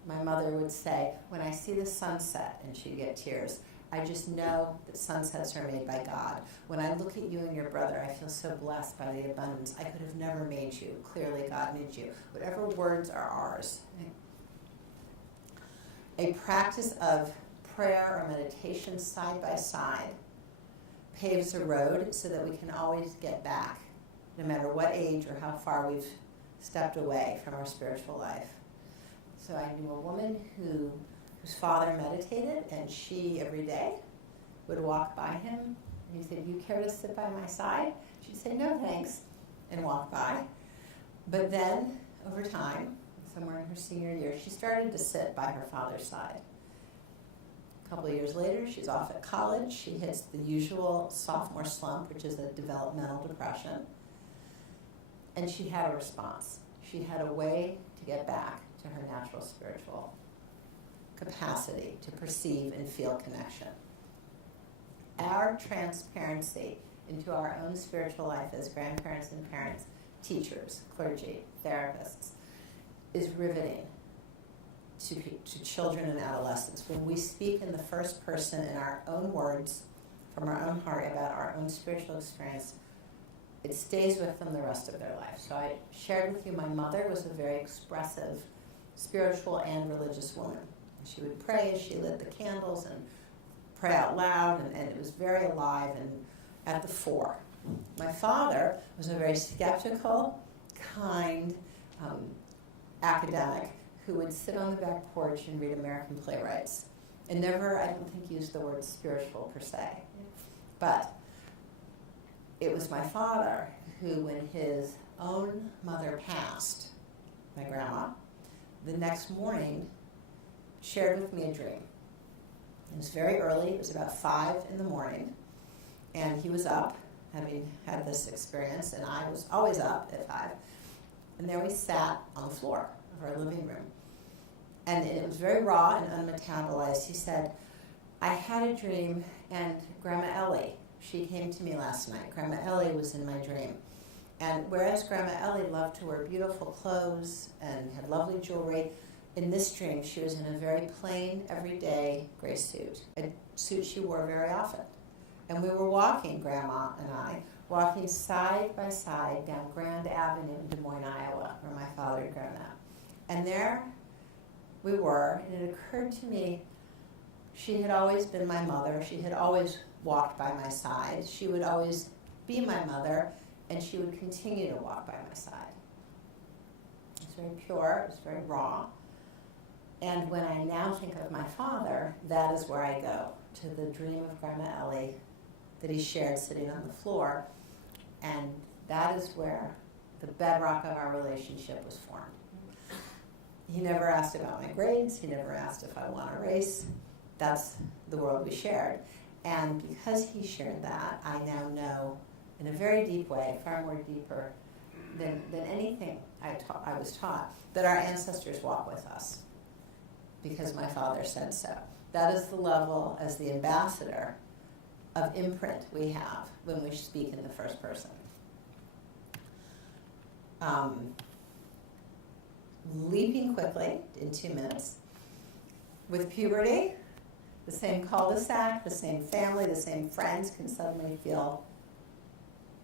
My mother would say, when I see the sunset, and she'd get tears, I just know that sunsets are made by God. When I look at you and your brother, I feel so blessed by the abundance. I could have never made you. Clearly, God made you. Whatever words are ours. A practice of prayer or meditation side by side paves a road so that we can always get back, no matter what age or how far we've stepped away from our spiritual life. So I knew a woman whose father meditated, and she, every day, would walk by him, and he said, "You care to sit by my side?" She'd say, "No, thanks," and walk by. But then, over time, somewhere in her senior year, she started to sit by her father's side. A couple of years later, she's off at college. She hits the usual sophomore slump, which is a developmental depression. And she had a response. She had a way to get back to her natural spiritual capacity to perceive and feel connection. Our transparency into our own spiritual life as grandparents and parents, teachers, clergy, therapists, is riveting to children and adolescents. When we speak in the first person in our own words, from our own heart about our own spiritual experience, it stays with them the rest of their life. So I shared with you my mother was a very expressive spiritual and religious woman. She would pray as she lit the candles and pray out loud, and it was very alive and at the fore. My father was a very skeptical, kind academic who would sit on the back porch and read American playwrights and never, I don't think, used the word spiritual per se. But it was my father who, when his own mother passed, my grandma, the next morning shared with me a dream. It was very early. It was about 5 in the morning. And he was up, having had this experience, and I was always up at 5. And there we sat on the floor of our living room. And it was very raw and unmetabolized. He said, I had a dream, and Grandma Ellie, she came to me last night. Grandma Ellie was in my dream. And whereas Grandma Ellie loved to wear beautiful clothes and had lovely jewelry, in this dream she was in a very plain, everyday gray suit, a suit she wore very often. And we were walking, Grandma and I, walking side by side down Grand Avenue in Des Moines, Iowa, where my father had grown up. And there we were, and it occurred to me, she had always been my mother. She had always walked by my side. She would always be my mother, and she would continue to walk by my side. It was very pure. It was very raw. And when I now think of my father, that is where I go, to the dream of Grandma Ellie that he shared sitting on the floor. And that is where the bedrock of our relationship was formed. He never asked about my grades. He never asked if I won a race. That's the world we shared. And because he shared that, I now know in a very deep way, far more deeper than anything I was taught, that our ancestors walk with us because my father said so. That is the level, as the ambassador, of imprint we have when we speak in the first person. Leaping quickly in 2 minutes. With puberty, the same cul-de-sac, the same family, the same friends can suddenly feel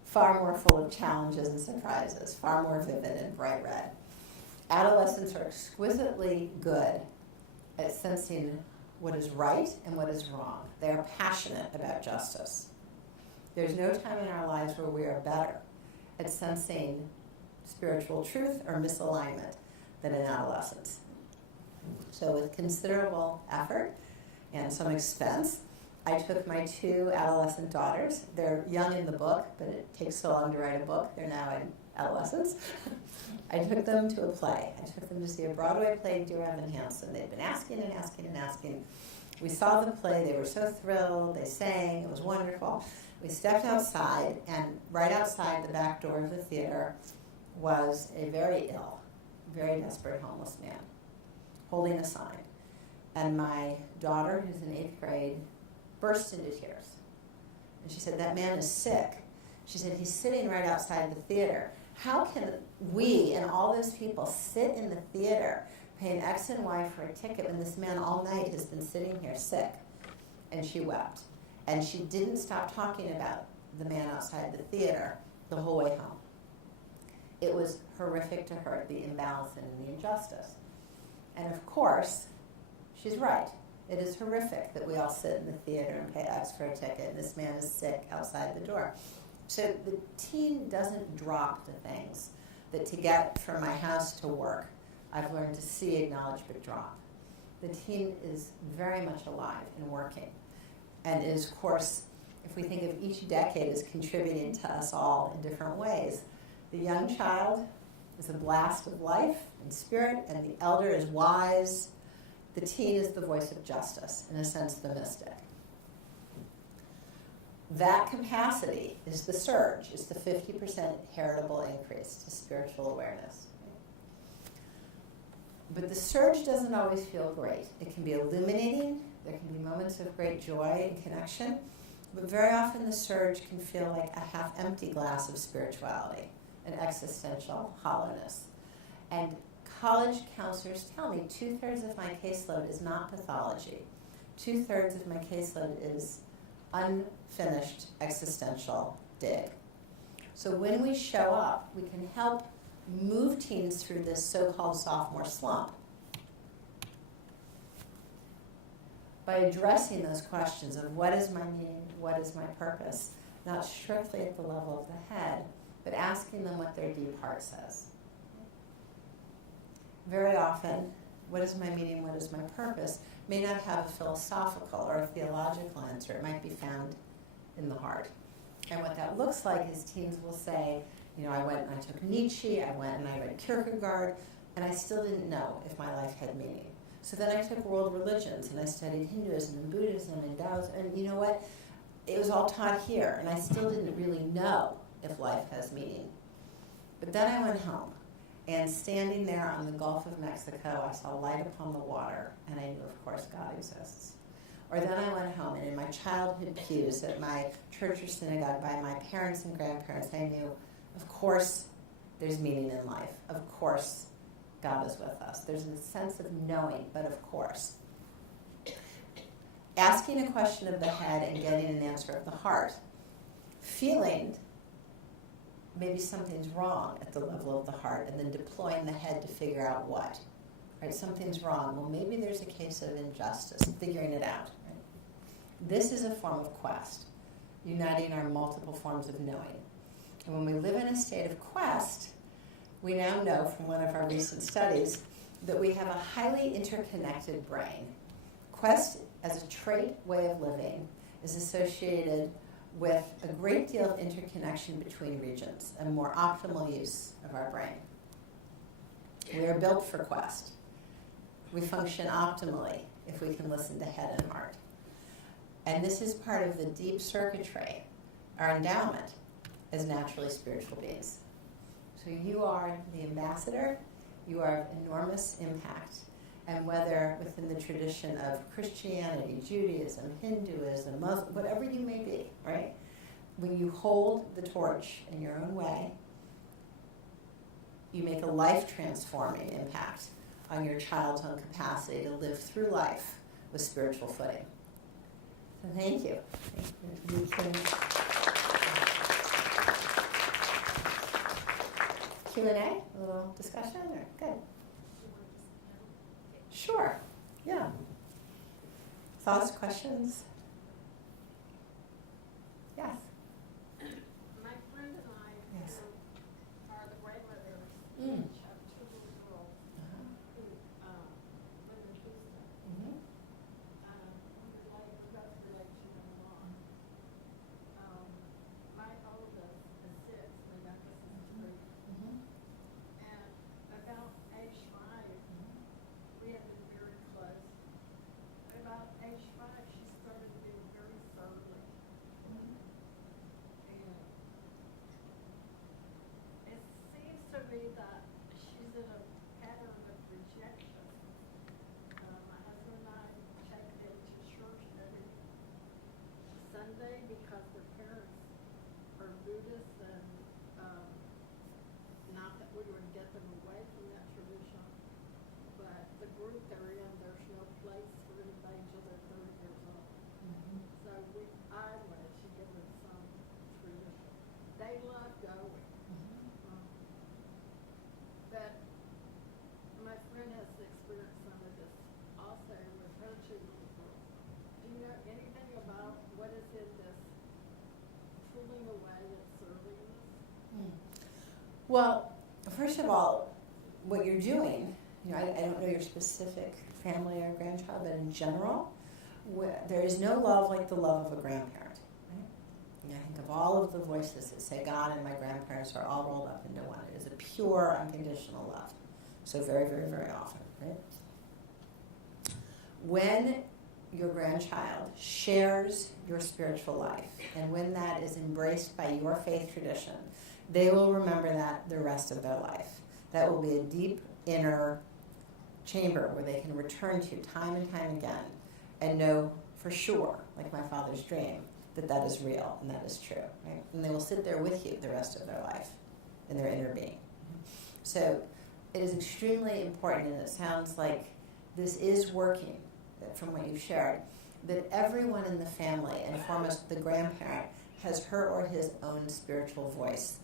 far more full of challenges and surprises, far more vivid and bright red. Adolescents are exquisitely good at sensing what is right and what is wrong. They are passionate about justice. There's no time in our lives where we are better at sensing spiritual truth or misalignment than in adolescence. So with considerable effort and some expense, I took my 2 adolescent daughters. They're young in the book, but it takes so long to write a book. They're now in adolescence. I took them to a play. I took them to see a Broadway play, Dear Evan Hansen. They'd been asking and asking and asking. We saw the play. They were so thrilled. They sang. It was wonderful. We stepped outside, and right outside the back door of the theater was a very ill, very desperate homeless man holding a sign. And my daughter, who's in 8th grade, burst into tears. And she said, that man is sick. She said, he's sitting right outside the theater. How can we and all those people sit in the theater paying X and Y for a ticket when this man all night has been sitting here sick? And she wept. And she didn't stop talking about the man outside the theater the whole way home. It was horrific to her, the imbalance and the injustice. And of course, she's right. It is horrific that we all sit in the theater and pay X for a ticket, and this man is sick outside the door. So the teen doesn't drop the things that to get from my house to work, I've learned to see, acknowledge, but drop. The teen is very much alive and working, and is, of course, if we think of each decade as contributing to us all in different ways, the young child is a blast of life and spirit, and the elder is wise. The teen is the voice of justice, in a sense, the mystic. That capacity is the surge, is the 50% heritable increase to spiritual awareness. But the surge doesn't always feel great. It can be illuminating. There can be moments of great joy and connection. But very often the surge can feel like a half-empty glass of spirituality, an existential hollowness. And college counselors tell me 2/3 of my caseload is not pathology. 2/3 of my caseload is unfinished existential dig. So when we show up, we can help move teens through this so-called sophomore slump by addressing those questions of what is my meaning, what is my purpose, not strictly at the level of the head, but asking them what their deep heart says. Very often, what is my meaning, what is my purpose, may not have a philosophical or a theological answer. It might be found in the heart. And what that looks like is teens will say, you know, I went and I took Nietzsche, I went and I read Kierkegaard, and I still didn't know if my life had meaning. So then I took world religions, and I studied Hinduism and Buddhism and Taoism, and you know what? It was all taught here, and I still didn't really know if life has meaning. But then I went home, and standing there on the Gulf of Mexico, I saw light upon the water, and I knew, of course, God exists. Or then I went home, and in my childhood pews at my church or synagogue by my parents and grandparents, I knew, of course, there's meaning in life. Of course, God is with us. There's a sense of knowing, but of course. Asking a question of the head and getting an answer of the heart. Feeling maybe something's wrong at the level of the heart, and then deploying the head to figure out what. Right? Something's wrong. Well, maybe there's a case of injustice, figuring it out. Right? This is a form of quest, uniting our multiple forms of knowing. And when we live in a state of quest, we now know from one of our recent studies that we have a highly interconnected brain. Quest as a trait, way of living, is associated with a great deal of interconnection between regions and more optimal use of our brain. We are built for quest. We function optimally if we can listen to head and heart. And this is part of the deep circuitry, our endowment as naturally spiritual beings. So you are the ambassador, you are of enormous impact. And whether within the tradition of Christianity, Judaism, Hinduism, Muslim, whatever you may be, right? When you hold the torch in your own way, you make a life-transforming impact on your child's own capacity to live through life with spiritual footing. So thank you. You can Q&A, a little discussion, or good? Sure. Yeah. Thoughts, questions? Yes. My friend and I Yes. are the grandmothers. Mm. Each have two little girls who live in Houston. Mm-hmm. We got to relate to them a lot. My oldest is 6, my youngest is 3. Mm-hmm. And about age 5, we have been very close. At about age 5, she started being very surly. And it seems to me that she's in a pattern of rejection. My husband and I checked into church every Sunday because their parents are Buddhist, and not that we would get them away from that tradition, but the group they're in, there's no place for anybody until they're 30 years old. So I wanted to give them some tradition. They love going. But my friend has experienced some of this also with her 2 little girls. Do you know anything about what is in this pulling away and surliness? Well, first of all, what you're doing, I don't know your specific family or grandchild, but in general, there is no love like the love of a grandparent. Right? I think of all of the voices that say God and my grandparents are all rolled up into one. It is a pure, unconditional love. So very, very, very often, right? When your grandchild shares your spiritual life, and when that is embraced by your faith tradition, they will remember that the rest of their life. That will be a deep inner chamber where they can return to time and time again and know for sure, like my father's dream, that that is real and that is true. Right? And they will sit there with you the rest of their life in their inner being. So it is extremely important, and it sounds like this is working from what you've shared, that everyone in the family, and foremost the grandparent, has her or his own spiritual voice.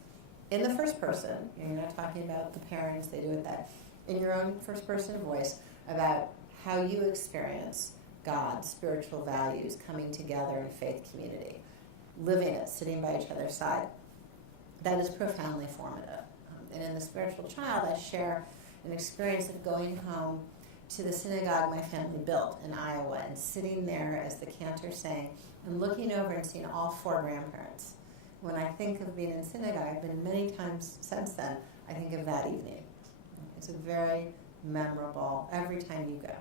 In the first person, you're not talking about the parents, they do it that, in your own first person voice about how you experience God, spiritual values, coming together in faith community, living it, sitting by each other's side. That is profoundly formative. And in the spiritual child, I share an experience of going home to the synagogue my family built in Iowa and sitting there as the cantor sang and looking over and seeing all 4 grandparents. When I think of being in synagogue, I've been many times since then, I think of that evening. It's a very memorable, every time you go,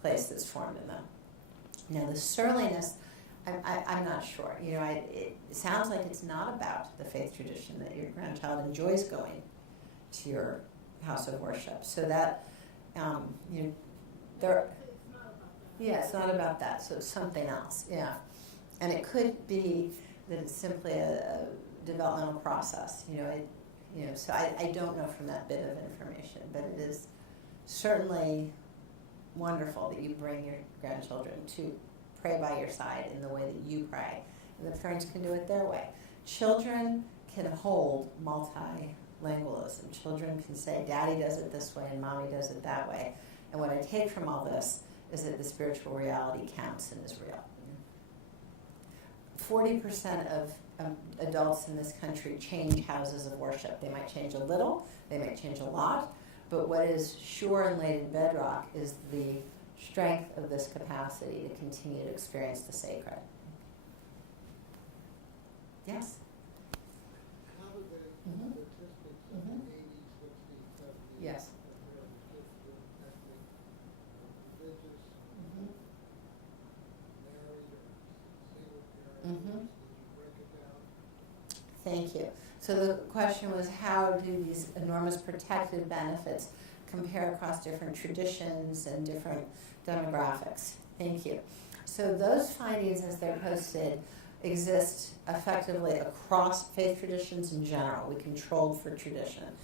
place that's formed in them. Now the surliness, I'm not sure. It sounds like it's not about the faith tradition that your grandchild enjoys going to your house of worship. So that, there. It's not about that. Yeah, it's not about that. So it's something else. Yeah, and it could be that it's simply a developmental process. So I don't know from that bit of information, but it is certainly wonderful that you bring your grandchildren to pray by your side in the way that you pray, and the parents can do it their way. Children can hold multilingualism. Children can say, Daddy does it this way and Mommy does it that way. And what I take from all this is that the spiritual reality counts and is real. 40% of adults in this country change houses of worship. They might change a little, they might change a lot, But what is sure and laid in bedrock is the strength of this capacity to continue to experience the sacred. Yes? How do the Mhm. statistics of Mhm. the 80s, 60s, 70s Yes. compare with gifted, ethnic, religious, Mhm. married, or single Mhm. parents? Did you break it down? Thank you. So the question was, how do these enormous protective benefits compare across different traditions and different demographics? Thank you. So those findings, as they're posted, exist effectively across faith traditions in general. We controlled for tradition.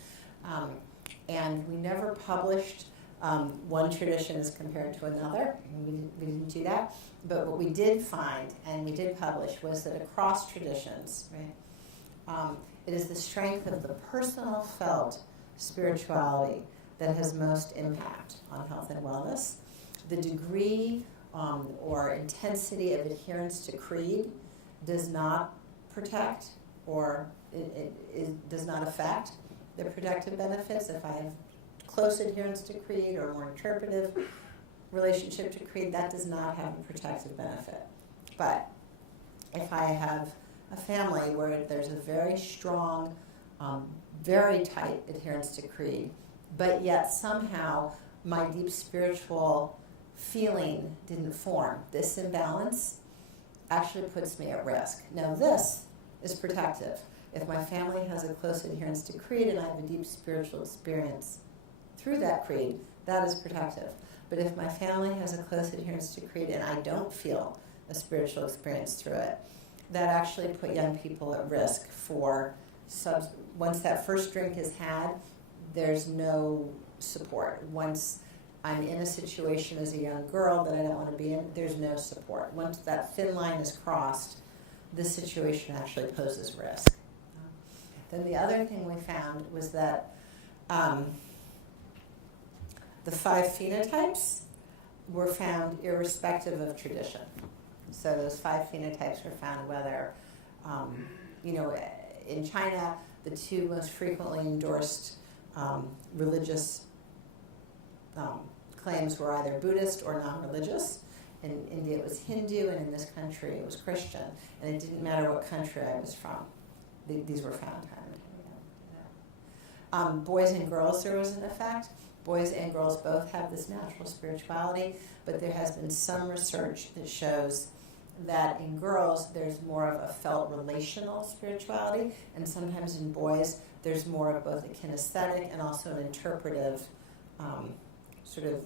And we never published one tradition as compared to another. We didn't do that. But what we did find, and we did publish, was that across traditions, right, it is the strength of the personal felt spirituality that has most impact on health and wellness. The degree or intensity of adherence to creed does not protect, or it does not affect the protective benefits. If I have close adherence to creed or more interpretive relationship to creed, that does not have a protective benefit. But if I have a family where there's a very strong, very tight adherence to creed, but yet somehow my deep spiritual feeling didn't form, this imbalance actually puts me at risk. Now this is protective. If my family has a close adherence to creed and I have a deep spiritual experience through that creed, that is protective. But if my family has a close adherence to creed and I don't feel a spiritual experience through it, that actually put young people at risk for once that first drink is had, there's no support. Once I'm in a situation as a young girl that I don't want to be in, there's no support. Once that thin line is crossed, this situation actually poses risk. Then the other thing we found was that the 5 phenotypes were found irrespective of tradition. So those 5 phenotypes were found whether, in China, the 2 most frequently endorsed religious claims were either Buddhist or non-religious. In India it was Hindu, and in this country it was Christian. And it didn't matter what country I was from. These were found time and time again. Boys and girls, there was an effect. Boys and girls both have this natural spirituality, but there has been some research that shows that in girls there's more of a felt relational spirituality, and sometimes in boys there's more of both a kinesthetic and also an interpretive sort of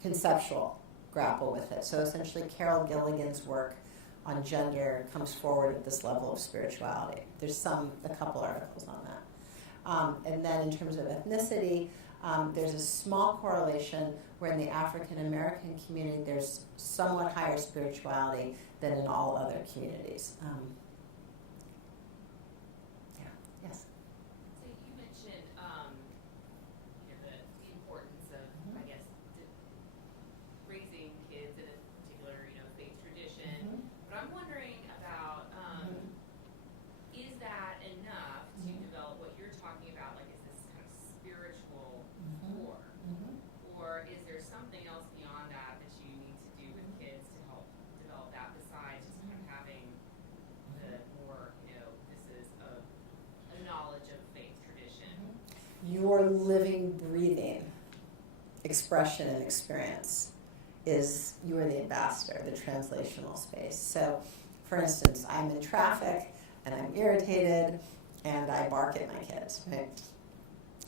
conceptual grapple with it. So essentially Carol Gilligan's work on gender comes forward at this level of spirituality. There's a couple articles on that. And then in terms of ethnicity, there's a small correlation where in the African American community there's somewhat higher spirituality than in all other communities. Yes. So you mentioned, the importance of, I guess, raising kids in a particular, faith tradition. But I'm wondering about, is that enough to develop what you're talking about? Like, is this kind of spiritual core? Or is there something else beyond that that you need to do with kids to help develop that besides just kind of having the more, this is a knowledge of faith tradition? Your living, breathing expression and experience is, you are the ambassador, the translational space. So, for instance, I'm in traffic and I'm irritated and I bark at my kids, right?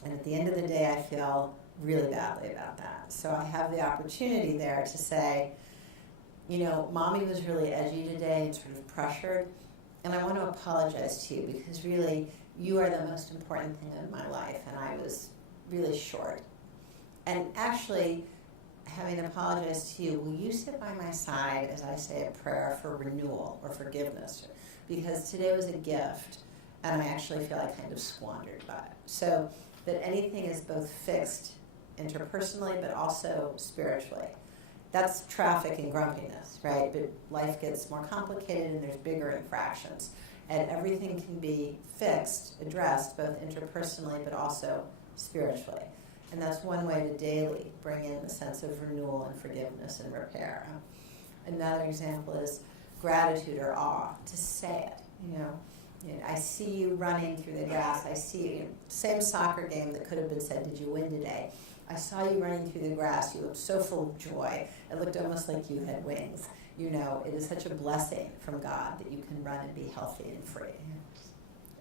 And at the end of the day, I feel really badly about that. So I have the opportunity there to say, Mommy was really edgy today and sort of pressured, and I want to apologize to you because really you are the most important thing in my life, and I was really short. And actually, having apologized to you, will you sit by my side as I say a prayer for renewal or forgiveness? Because today was a gift, and I actually feel I kind of squandered by it. So that anything is both fixed interpersonally but also spiritually. That's traffic and grumpiness, right? But life gets more complicated and there's bigger infractions. And everything can be fixed, addressed, both interpersonally but also spiritually. And that's one way to daily bring in the sense of renewal and forgiveness and repair. Another example is gratitude or awe, to say it. I see you running through the grass. I see you, same soccer game that could have been said, did you win today? I saw you running through the grass. You looked so full of joy. It looked almost like you had wings. It is such a blessing from God that you can run and be healthy and free.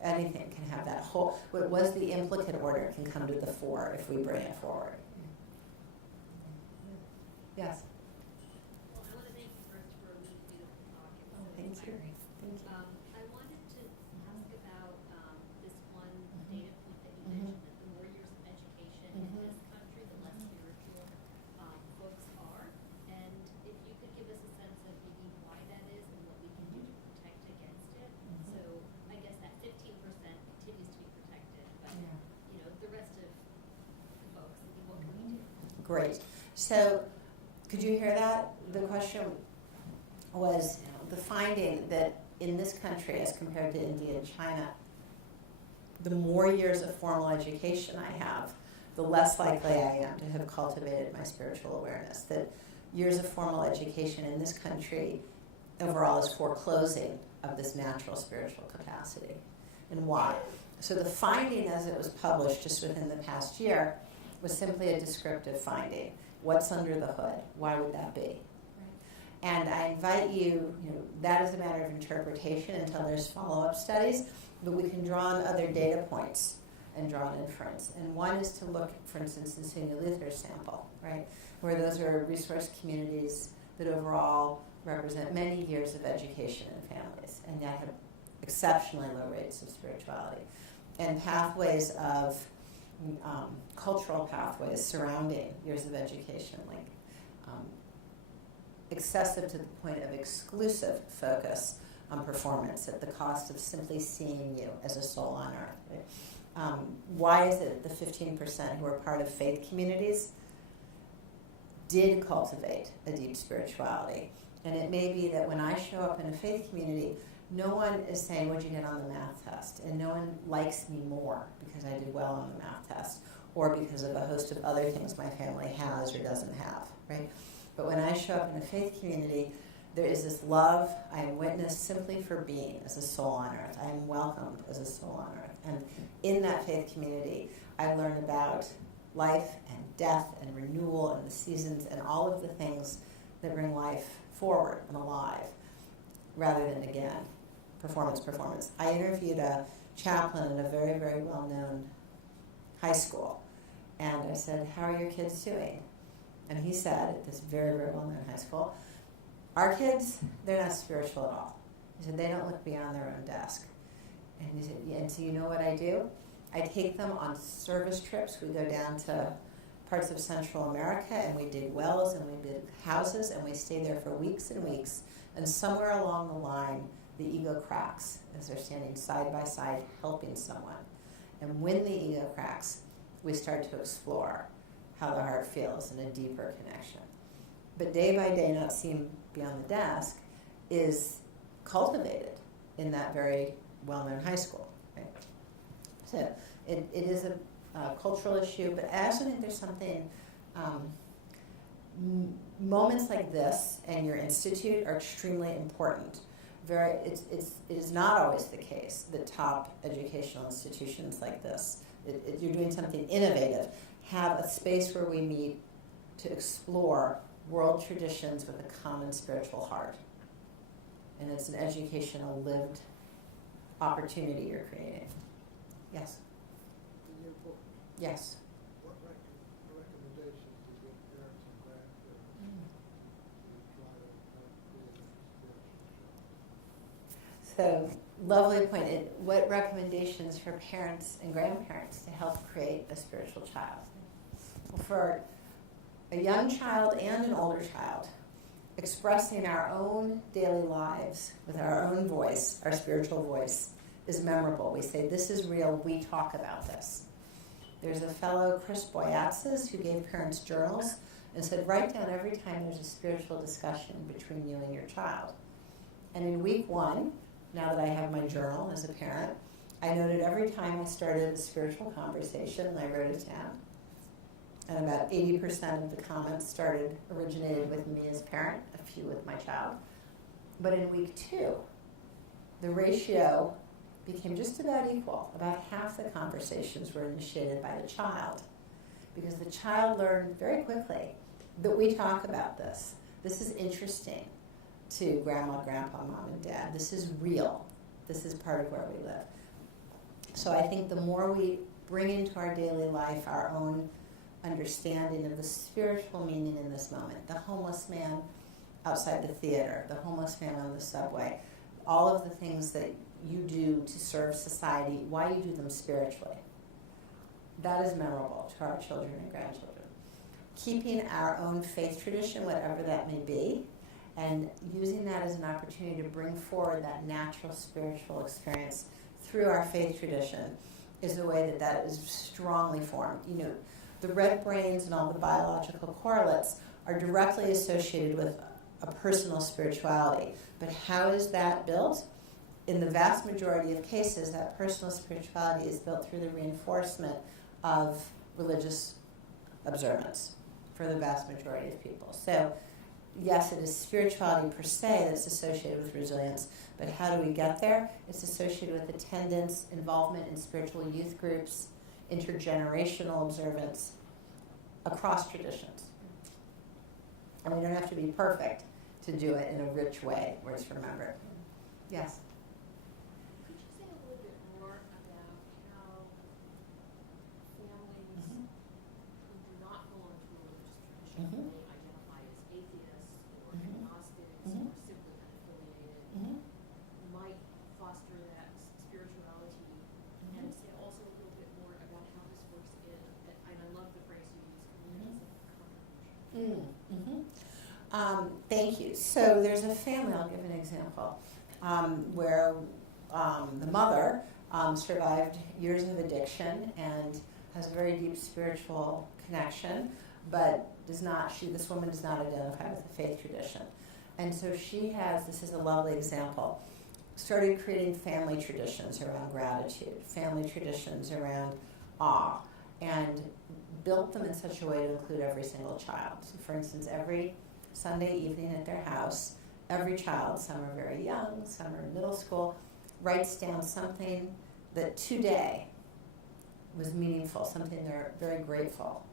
Anything can have that whole, what was the implicate order can come to the fore if we bring it forward. Yes? Well, I want to thank you first for a really beautiful talk. It was so Thank you. inspiring. Thank you. I wanted to ask about this one Mhm. data point that you Mhm. mentioned, that the more years of education in Mhm. this country, the less spiritual folks are. And if you could give us a sense of maybe why that is and what we can do to protect against it. So I guess that 15% continues to be protected, but the rest of the folks, what can we do? Great. So, could you hear that? The question was the finding that in this country, as compared to India and China, the more years of formal education I have, the less likely I am to have cultivated my spiritual awareness. That years of formal education in this country overall is foreclosing of this natural spiritual capacity. And why? So the finding as it was published just within the past year was simply a descriptive finding. What's under the hood? Why would that be? And I invite you, that is a matter of interpretation until there's follow-up studies, but we can draw on other data points and draw an inference. And one is to look, for instance, in SUNY Luther's sample, right, where those are resource communities that overall represent many years of education in families and yet have exceptionally low rates of spirituality. And pathways of cultural pathways surrounding years of education, like excessive to the point of exclusive focus on performance at the cost of simply seeing you as a soul on earth. Right? Why is it the 15% who are part of faith communities did cultivate a deep spirituality? And it may be that when I show up in a faith community, no one is saying, what'd you get on the math test? And no one likes me more because I did well on the math test or because of a host of other things my family has or doesn't have, right? But when I show up in a faith community, there is this love. I am witnessed simply for being as a soul on earth. I am welcomed as a soul on earth. And in that faith community, I learn about life and death and renewal and the seasons and all of the things that bring life forward and alive, rather than, again, performance. I interviewed a chaplain in a very, very well-known high school, and I said, how are your kids doing? And he said, at this very, very well-known high school, our kids, they're not spiritual at all. He said, they don't look beyond their own desk. And he said, yeah, and so you know what I do? I take them on service trips. We go down to parts of Central America, and we dig wells, and we dig houses, and we stay there for weeks and weeks. And somewhere along the line, the ego cracks as they're standing side by side helping someone. And when the ego cracks, we start to explore how the heart feels in a deeper connection. But day by day, not seen beyond the desk, is cultivated in that very well-known high school. Right? So it is a cultural issue, but I also think there's something, moments like this and your institute are extremely important. It is not always the case that top educational institutions like this, you're doing something innovative, have a space where we meet to explore world traditions with a common spiritual heart. And it's an educational, lived opportunity you're creating. Yes? In your book, Yes. what recommendations do you give parents and grandparents to try to create a spiritual child? So, lovely point. What recommendations for parents and grandparents to help create a spiritual child? Well, for a young child and an older child, expressing our own daily lives with our own voice, our spiritual voice, is memorable. We say, this is real, we talk about this. There's a fellow, Chris Boyatzis, who gave parents journals and said, write down every time there's a spiritual discussion between you and your child. And in week 1, now that I have my journal as a parent, I noted every time I started a spiritual conversation, and I wrote it down. And about 80% of the comments originated with me as parent, a few with my child. But in week 2, the ratio became just about equal. About half the conversations were initiated by the child, because the child learned very quickly that we talk about this. This is interesting to grandma, grandpa, mom, and dad. This is real. This is part of where we live. So I think the more we bring into our daily life our own understanding of the spiritual meaning in this moment, the homeless man outside the theater, the homeless man on the subway, all of the things that you do to serve society, why you do them spiritually. That is memorable to our children and grandchildren. Keeping our own faith tradition, whatever that may be, and using that as an opportunity to bring forward that natural spiritual experience through our faith tradition is a way that is strongly formed. You know, the red brains and all the biological correlates are directly associated with a personal spirituality. But how is that built? In the vast majority of cases, that personal spirituality is built through the reinforcement of religious observance for the vast majority of people. So, yes, it is spirituality per se that's associated with resilience, but how do we get there? It's associated with attendance, involvement in spiritual youth groups, intergenerational observance across traditions. And we don't have to be perfect to do it in a rich way where it's remembered. Yes? Could you say a little bit more about how families who do not belong to a religious tradition, may identify as atheists or agnostics or simply unaffiliated, might foster that spirituality, and say also a little bit more about how this works in, and I love the phrase you use, communities of contribution. Thank you. So there's a family, I'll give an example, where the mother survived years of addiction and has a very deep spiritual connection, but this woman does not identify with the faith tradition. And so she has, this is a lovely example, started creating family traditions around gratitude, family traditions around awe, and built them in such a way to include every single child. So for instance, every Sunday evening at their house, every child, some are very young, some are in middle school, writes down something that today was meaningful, something they're very grateful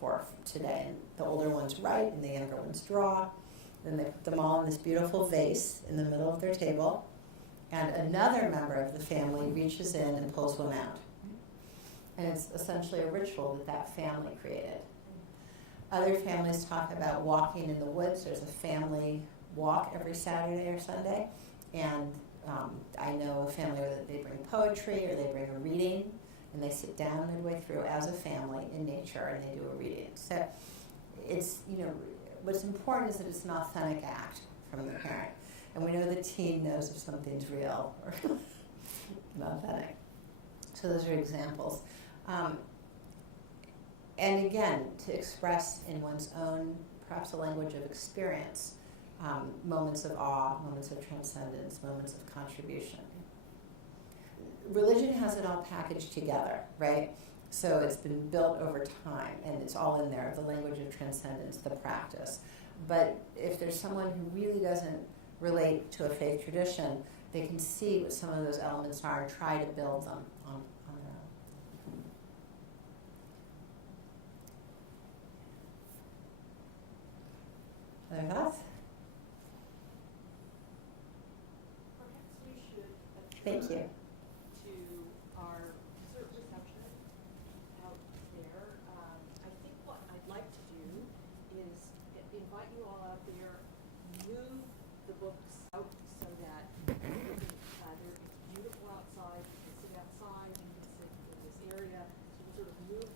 for today. And the older ones write and the younger ones draw. Then they put them all in this beautiful vase in the middle of their table. And another member of the family reaches in and pulls one out. And it's essentially a ritual that family created. Other families talk about walking in the woods. There's a family walk every Saturday or Sunday. And I know a family where they bring poetry or they bring a reading, and they sit down midway through as a family in nature and they do a reading. So it's, what's important is that it's an authentic act from the parent. And we know the teen knows if something's real or authentic. So those are examples. And again, to express in one's own, perhaps a language of experience, moments of awe, moments of transcendence, moments of contribution. Religion has it all packaged together, right? So it's been built over time, and it's all in there, the language of transcendence, the practice. But if there's someone who really doesn't relate to a faith tradition, they can see what some of those elements are and try to build them on their own. Other thoughts? Perhaps we should Thank you. to our dessert reception out there. I think what I'd like to do is invite you all out there, move the books out so that you can, it's beautiful outside, you can sit outside, you can sit in this area, so we'll sort of move